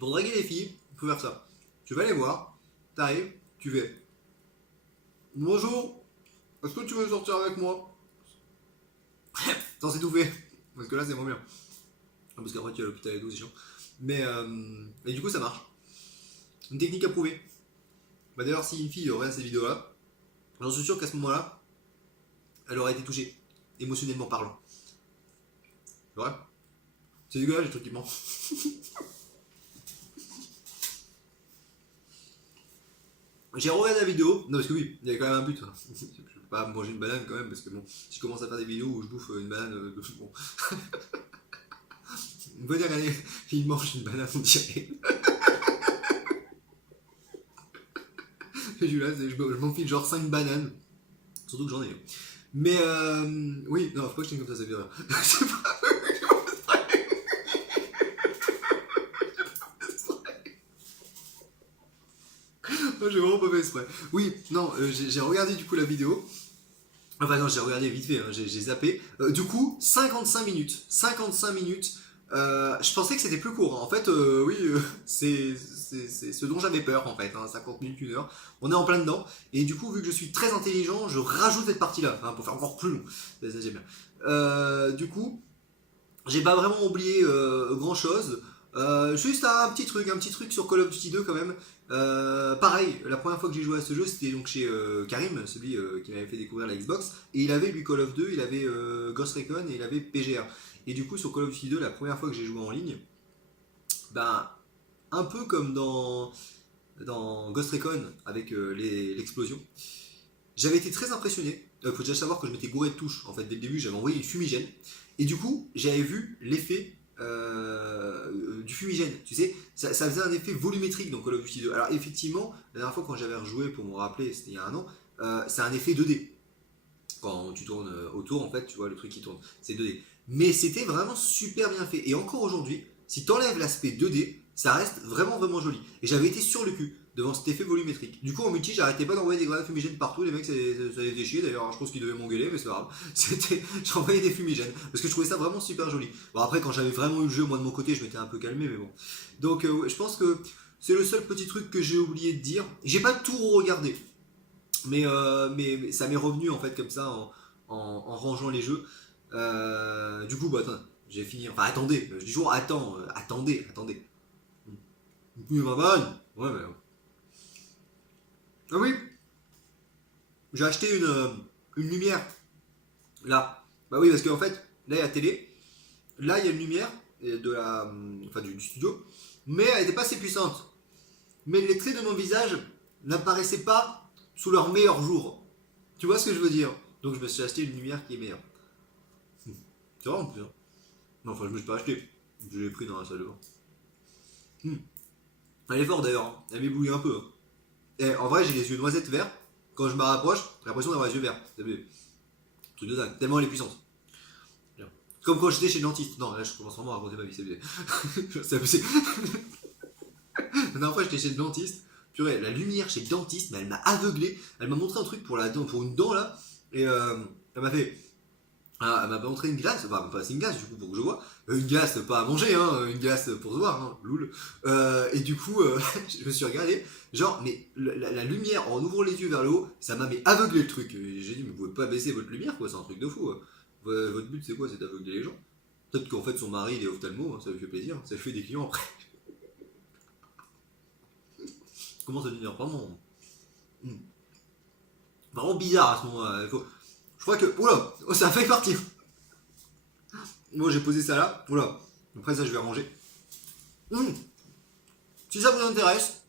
Pour draguer les filles, il faut faire ça. Tu vas les voir, t'arrives, tu fais bonjour, est-ce que tu veux sortir avec moi? Sans s'étouffer. Parce que là, c'est moins bien. Parce qu'après, tu es à l'hôpital et tout, c'est chiant. Mais du coup, ça marche. Une technique approuvée. D'ailleurs, si une fille regarde cette vidéo-là, j'en suis sûr qu'à ce moment-là, elle aurait été touchée, émotionnellement parlant. C'est vrai? C'est dégueulasse, les trucs qui mentent. J'ai regardé la vidéo, non parce que oui, il y avait quand même un but. Hein. Je peux pas manger une banane quand même, parce que bon, si je commence à faire des vidéos où je bouffe une banane, bon. On peut dire qu'il mange une banane, on dirait. Je m'enfile genre 5 bananes, surtout que j'en ai. Mais oui, non, faut pas que je tienne comme ça fait rire. C'est pas. J'ai vraiment pas fait exprès. Oui, non, j'ai regardé du coup la vidéo. Enfin non, j'ai regardé vite fait, hein, j'ai zappé. Du coup, 55 minutes. 55 minutes. Je pensais que c'était plus court. En fait, oui, c'est ce dont j'avais peur en fait. Hein, 50 minutes, 1 heure. On est en plein dedans. Et du coup, vu que je suis très intelligent, je rajoute cette partie-là hein, pour faire encore plus long. Ça j'aime bien. Du coup, j'ai pas vraiment oublié grand chose. Juste un petit truc sur Call of Duty 2 quand même. Pareil, la première fois que j'ai joué à ce jeu, c'était donc chez Karim, celui qui m'avait fait découvrir la Xbox. Et il avait lui Call of 2, il avait Ghost Recon et il avait PGR. Et du coup, sur Call of Duty 2, la première fois que j'ai joué en ligne, ben, un peu comme dans Ghost Recon avec l'explosion, j'avais été très impressionné. Faut déjà savoir que je m'étais gouré de touches. En fait, dès le début, j'avais envoyé une fumigène. Et du coup, j'avais vu l'effet du fumigène. Tu sais, ça faisait un effet volumétrique dans Call of Duty 2. Alors, effectivement, la dernière fois quand j'avais rejoué pour me rappeler, c'était il y a 1 an, c'est un effet 2D. Quand tu tournes autour, en fait, tu vois le truc qui tourne. C'est 2D. Mais c'était vraiment super bien fait. Et encore aujourd'hui, si tu enlèves l'aspect 2D, ça reste vraiment vraiment joli. Et j'avais été sur le cul devant cet effet volumétrique. Du coup, en multi, j'arrêtais pas d'envoyer des grenades fumigènes partout. Les mecs, ça les faisait chier. D'ailleurs, je pense qu'ils devaient m'engueuler, mais c'est pas grave. J'envoyais des fumigènes parce que je trouvais ça vraiment super joli. Bon, après, quand j'avais vraiment eu le jeu, moi de mon côté, je m'étais un peu calmé, mais bon. Donc, ouais, je pense que c'est le seul petit truc que j'ai oublié de dire. J'ai pas tout regardé, mais ça m'est revenu en fait comme ça en rangeant les jeux. Du coup, bah attends, j'ai fini. Enfin, attendez, je dis toujours attendez. Oui, ma vanne. Ouais, mais. Ah oui, j'ai acheté une lumière. Là. Bah oui, parce qu'en fait, là il y a la télé. Là il y a une lumière enfin, du studio. Mais elle n'était pas assez puissante. Mais les traits de mon visage n'apparaissaient pas sous leur meilleur jour. Tu vois ce que je veux dire? Donc je me suis acheté une lumière qui est meilleure. C'est vrai en plus. Hein. Non, enfin, je me suis pas acheté. Je l'ai pris dans la salle de bain. Elle est forte d'ailleurs. Hein. Elle m'éblouit un peu. Hein. Et en vrai, j'ai les yeux noisettes verts. Quand je me rapproche, j'ai l'impression d'avoir les yeux verts. C'est un truc de dingue. Tellement elle est puissante. Comme quand j'étais chez le dentiste. Non, là, je commence vraiment à raconter ma vie. C'est abusé. C'est abusé. La dernière fois, j'étais chez le dentiste. Purée, la lumière chez le dentiste, mais elle m'a aveuglé. Elle m'a montré un truc pour une dent là. Et elle m'a fait. Ah, elle m'a montré une glace, enfin pas c'est une glace du coup pour que je vois, une glace pas à manger, hein, une glace pour se voir, hein, loul. Et du coup, je me suis regardé, genre, mais la lumière en ouvrant les yeux vers le haut, ça m'a aveuglé le truc. Et j'ai dit, mais vous pouvez pas baisser votre lumière, quoi, c'est un truc de fou. Hein. Votre but c'est quoi? C'est d'aveugler les gens. Peut-être qu'en fait son mari il est ophtalmo, hein, ça lui fait plaisir, ça lui fait des clients après. Comment ça devient vraiment vraiment bizarre à ce moment-là. Je crois que. Oula, oh, ça a failli partir. Moi j'ai posé ça là. Oula. Après ça je vais ranger. Si ça vous intéresse,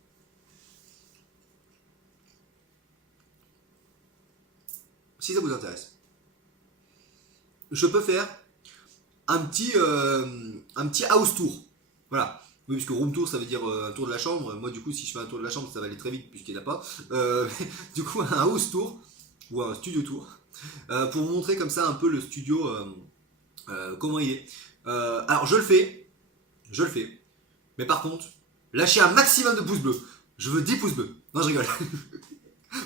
si ça vous intéresse, je peux faire un petit house tour. Voilà. Oui, puisque room tour ça veut dire un tour de la chambre. Moi du coup si je fais un tour de la chambre ça va aller très vite puisqu'il n'y en a pas. Du coup un house tour ou un studio tour pour vous montrer comme ça un peu le studio comment il est. Alors je le fais. Mais par contre, lâchez un maximum de pouces bleus. Je veux 10 pouces bleus. Non je rigole.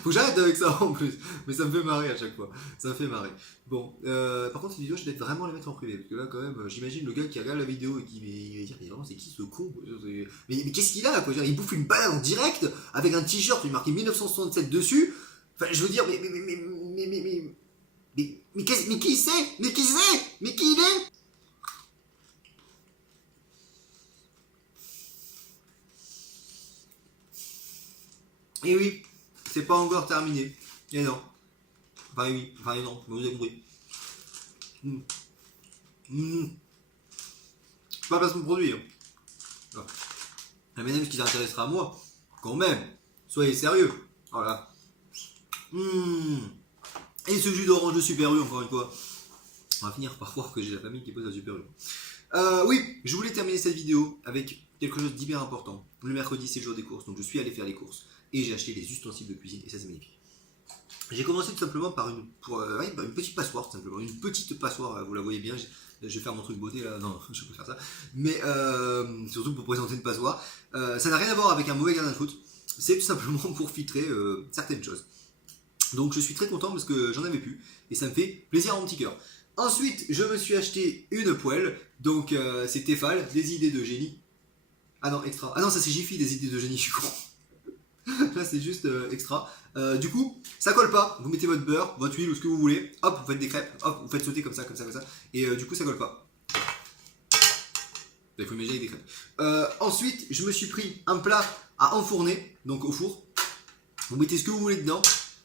Faut que j'arrête avec ça en plus. Mais ça me fait marrer à chaque fois. Ça me fait marrer. Bon, par contre, cette vidéo, je vais peut-être vraiment la mettre en privé. Parce que là, quand même, j'imagine le gars qui regarde la vidéo et qui va dire, mais vraiment, c'est qui ce con? Mais qu'est-ce qu'il a quoi? Il bouffe une balade en direct avec un t-shirt, il marqué 1967 dessus. Enfin, je veux dire, mais qui c'est? Mais qui c'est? Mais qui il est? Et oui, c'est pas encore terminé. Et non. Enfin oui, enfin non, vous avez compris. Mm. Mm. C'est pas placement de produit. Hein. Mais même ce qui s'intéressera à moi, quand même, soyez sérieux. Voilà. Et ce jus d'orange de Super U, encore une fois. On va finir par voir que j'ai la famille qui pose à Super U. Oui, je voulais terminer cette vidéo avec quelque chose d'hyper important. Le mercredi, c'est le jour des courses, donc je suis allé faire les courses. Et j'ai acheté les ustensiles de cuisine, et ça, c'est magnifique. J'ai commencé tout simplement par une petite passoire, tout simplement. Une petite passoire, vous la voyez bien. Je vais faire mon truc beauté là, non, je peux faire ça. Mais surtout pour présenter une passoire. Ça n'a rien à voir avec un mauvais gardien de foot. C'est tout simplement pour filtrer certaines choses. Donc je suis très content parce que j'en avais plus. Et ça me fait plaisir à mon petit cœur. Ensuite, je me suis acheté une poêle. Donc c'est Tefal, des idées de génie. Ah non, extra. Ah non, ça c'est Jiffy, des idées de génie, je suis con. Là c'est juste extra. Du coup, ça colle pas. Vous mettez votre beurre, votre huile ou ce que vous voulez. Hop, vous faites des crêpes. Hop, vous faites sauter comme ça, comme ça, comme ça. Et du coup, ça colle pas. Il faut imaginer avec des crêpes. Ensuite, je me suis pris un plat à enfourner, donc au four. Vous mettez ce que vous voulez dedans.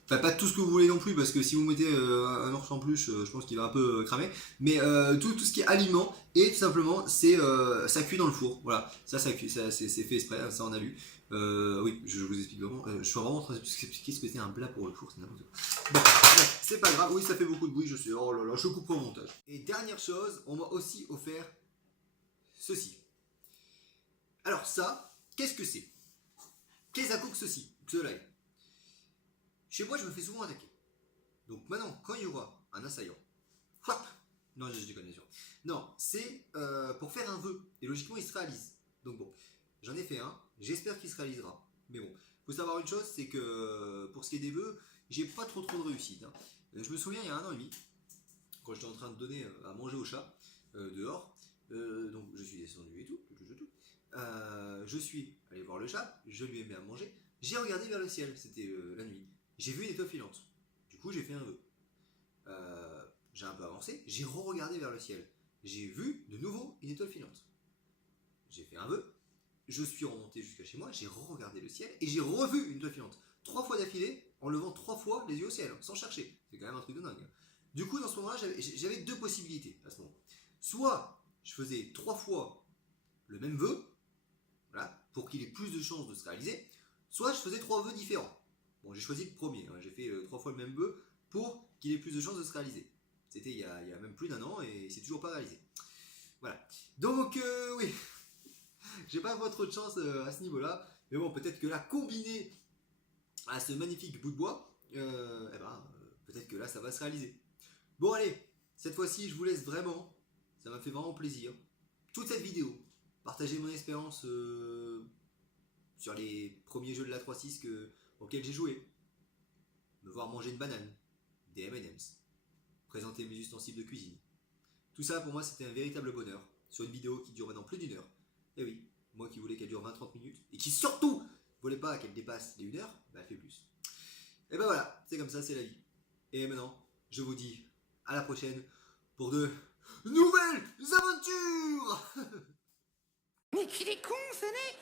Enfin, pas tout ce que vous voulez non plus, parce que si vous mettez un ours en plus, je pense qu'il va un peu cramer. Mais tout ce qui est aliment, et tout simplement, ça cuit dans le four. Voilà, ça cuit, c'est fait exprès, ça on a vu. Oui, je vous explique vraiment. Je suis vraiment en train de vous expliquer ce que c'est un plat pour le four, c'est n'importe quoi. Bon, bref, c'est pas grave, oui, ça fait beaucoup de bruit, je sais. Oh là là, je coupe au montage. Et dernière chose, on m'a aussi offert ceci. Alors, ça, qu'est-ce que c'est? Qu'est-ce que ceci? Cela est. Chez moi, je me fais souvent attaquer. Donc maintenant, quand il y aura un assaillant, hop, non, je déconne bien sûr. Non, c'est pour faire un vœu. Et logiquement, il se réalise. Donc bon, j'en ai fait un. J'espère qu'il se réalisera. Mais bon, faut savoir une chose, c'est que pour ce qui est des vœux, j'ai pas trop de réussite. Hein. Je me souviens, il y a 1 an et demi, quand j'étais en train de donner à manger au chat dehors, donc je suis descendu et tout, je suis allé voir le chat, je lui ai mis à manger, j'ai regardé vers le ciel, c'était la nuit. J'ai vu une étoile filante. Du coup, j'ai fait un vœu. J'ai un peu avancé, j'ai re-regardé vers le ciel. J'ai vu de nouveau une étoile filante. J'ai fait un vœu, je suis remonté jusqu'à chez moi, j'ai re-regardé le ciel et j'ai revu une étoile filante. 3 fois d'affilée, en levant 3 fois les yeux au ciel, sans chercher. C'est quand même un truc de dingue. Du coup, dans ce moment-là, j'avais 2 possibilités à ce moment. Soit je faisais 3 fois le même vœu, voilà, pour qu'il ait plus de chances de se réaliser, soit je faisais 3 vœux différents. Bon, j'ai choisi le premier, hein. J'ai fait 3 fois le même vœu pour qu'il ait plus de chances de se réaliser. C'était il y a même plus d'1 an et c'est toujours pas réalisé. Voilà. Donc, oui, j'ai pas trop de chance à ce niveau-là. Mais bon, peut-être que là, combiné à ce magnifique bout de bois, peut-être que là, ça va se réaliser. Bon, allez, cette fois-ci, je vous laisse vraiment. Ça m'a fait vraiment plaisir. Toute cette vidéo, partager mon expérience sur les premiers jeux de la 3.6 auxquels j'ai joué. Me voir manger une banane, des M&M's, présenter mes ustensiles de cuisine. Tout ça pour moi c'était un véritable bonheur sur une vidéo qui dure maintenant plus d'1 heure. Et oui, moi qui voulais qu'elle dure 20-30 minutes et qui surtout voulait pas qu'elle dépasse les 1 heure, bah elle fait plus. Et ben voilà, c'est comme ça, c'est la vie. Et maintenant, je vous dis à la prochaine pour de nouvelles aventures. Mais qu'il est con, ce mec!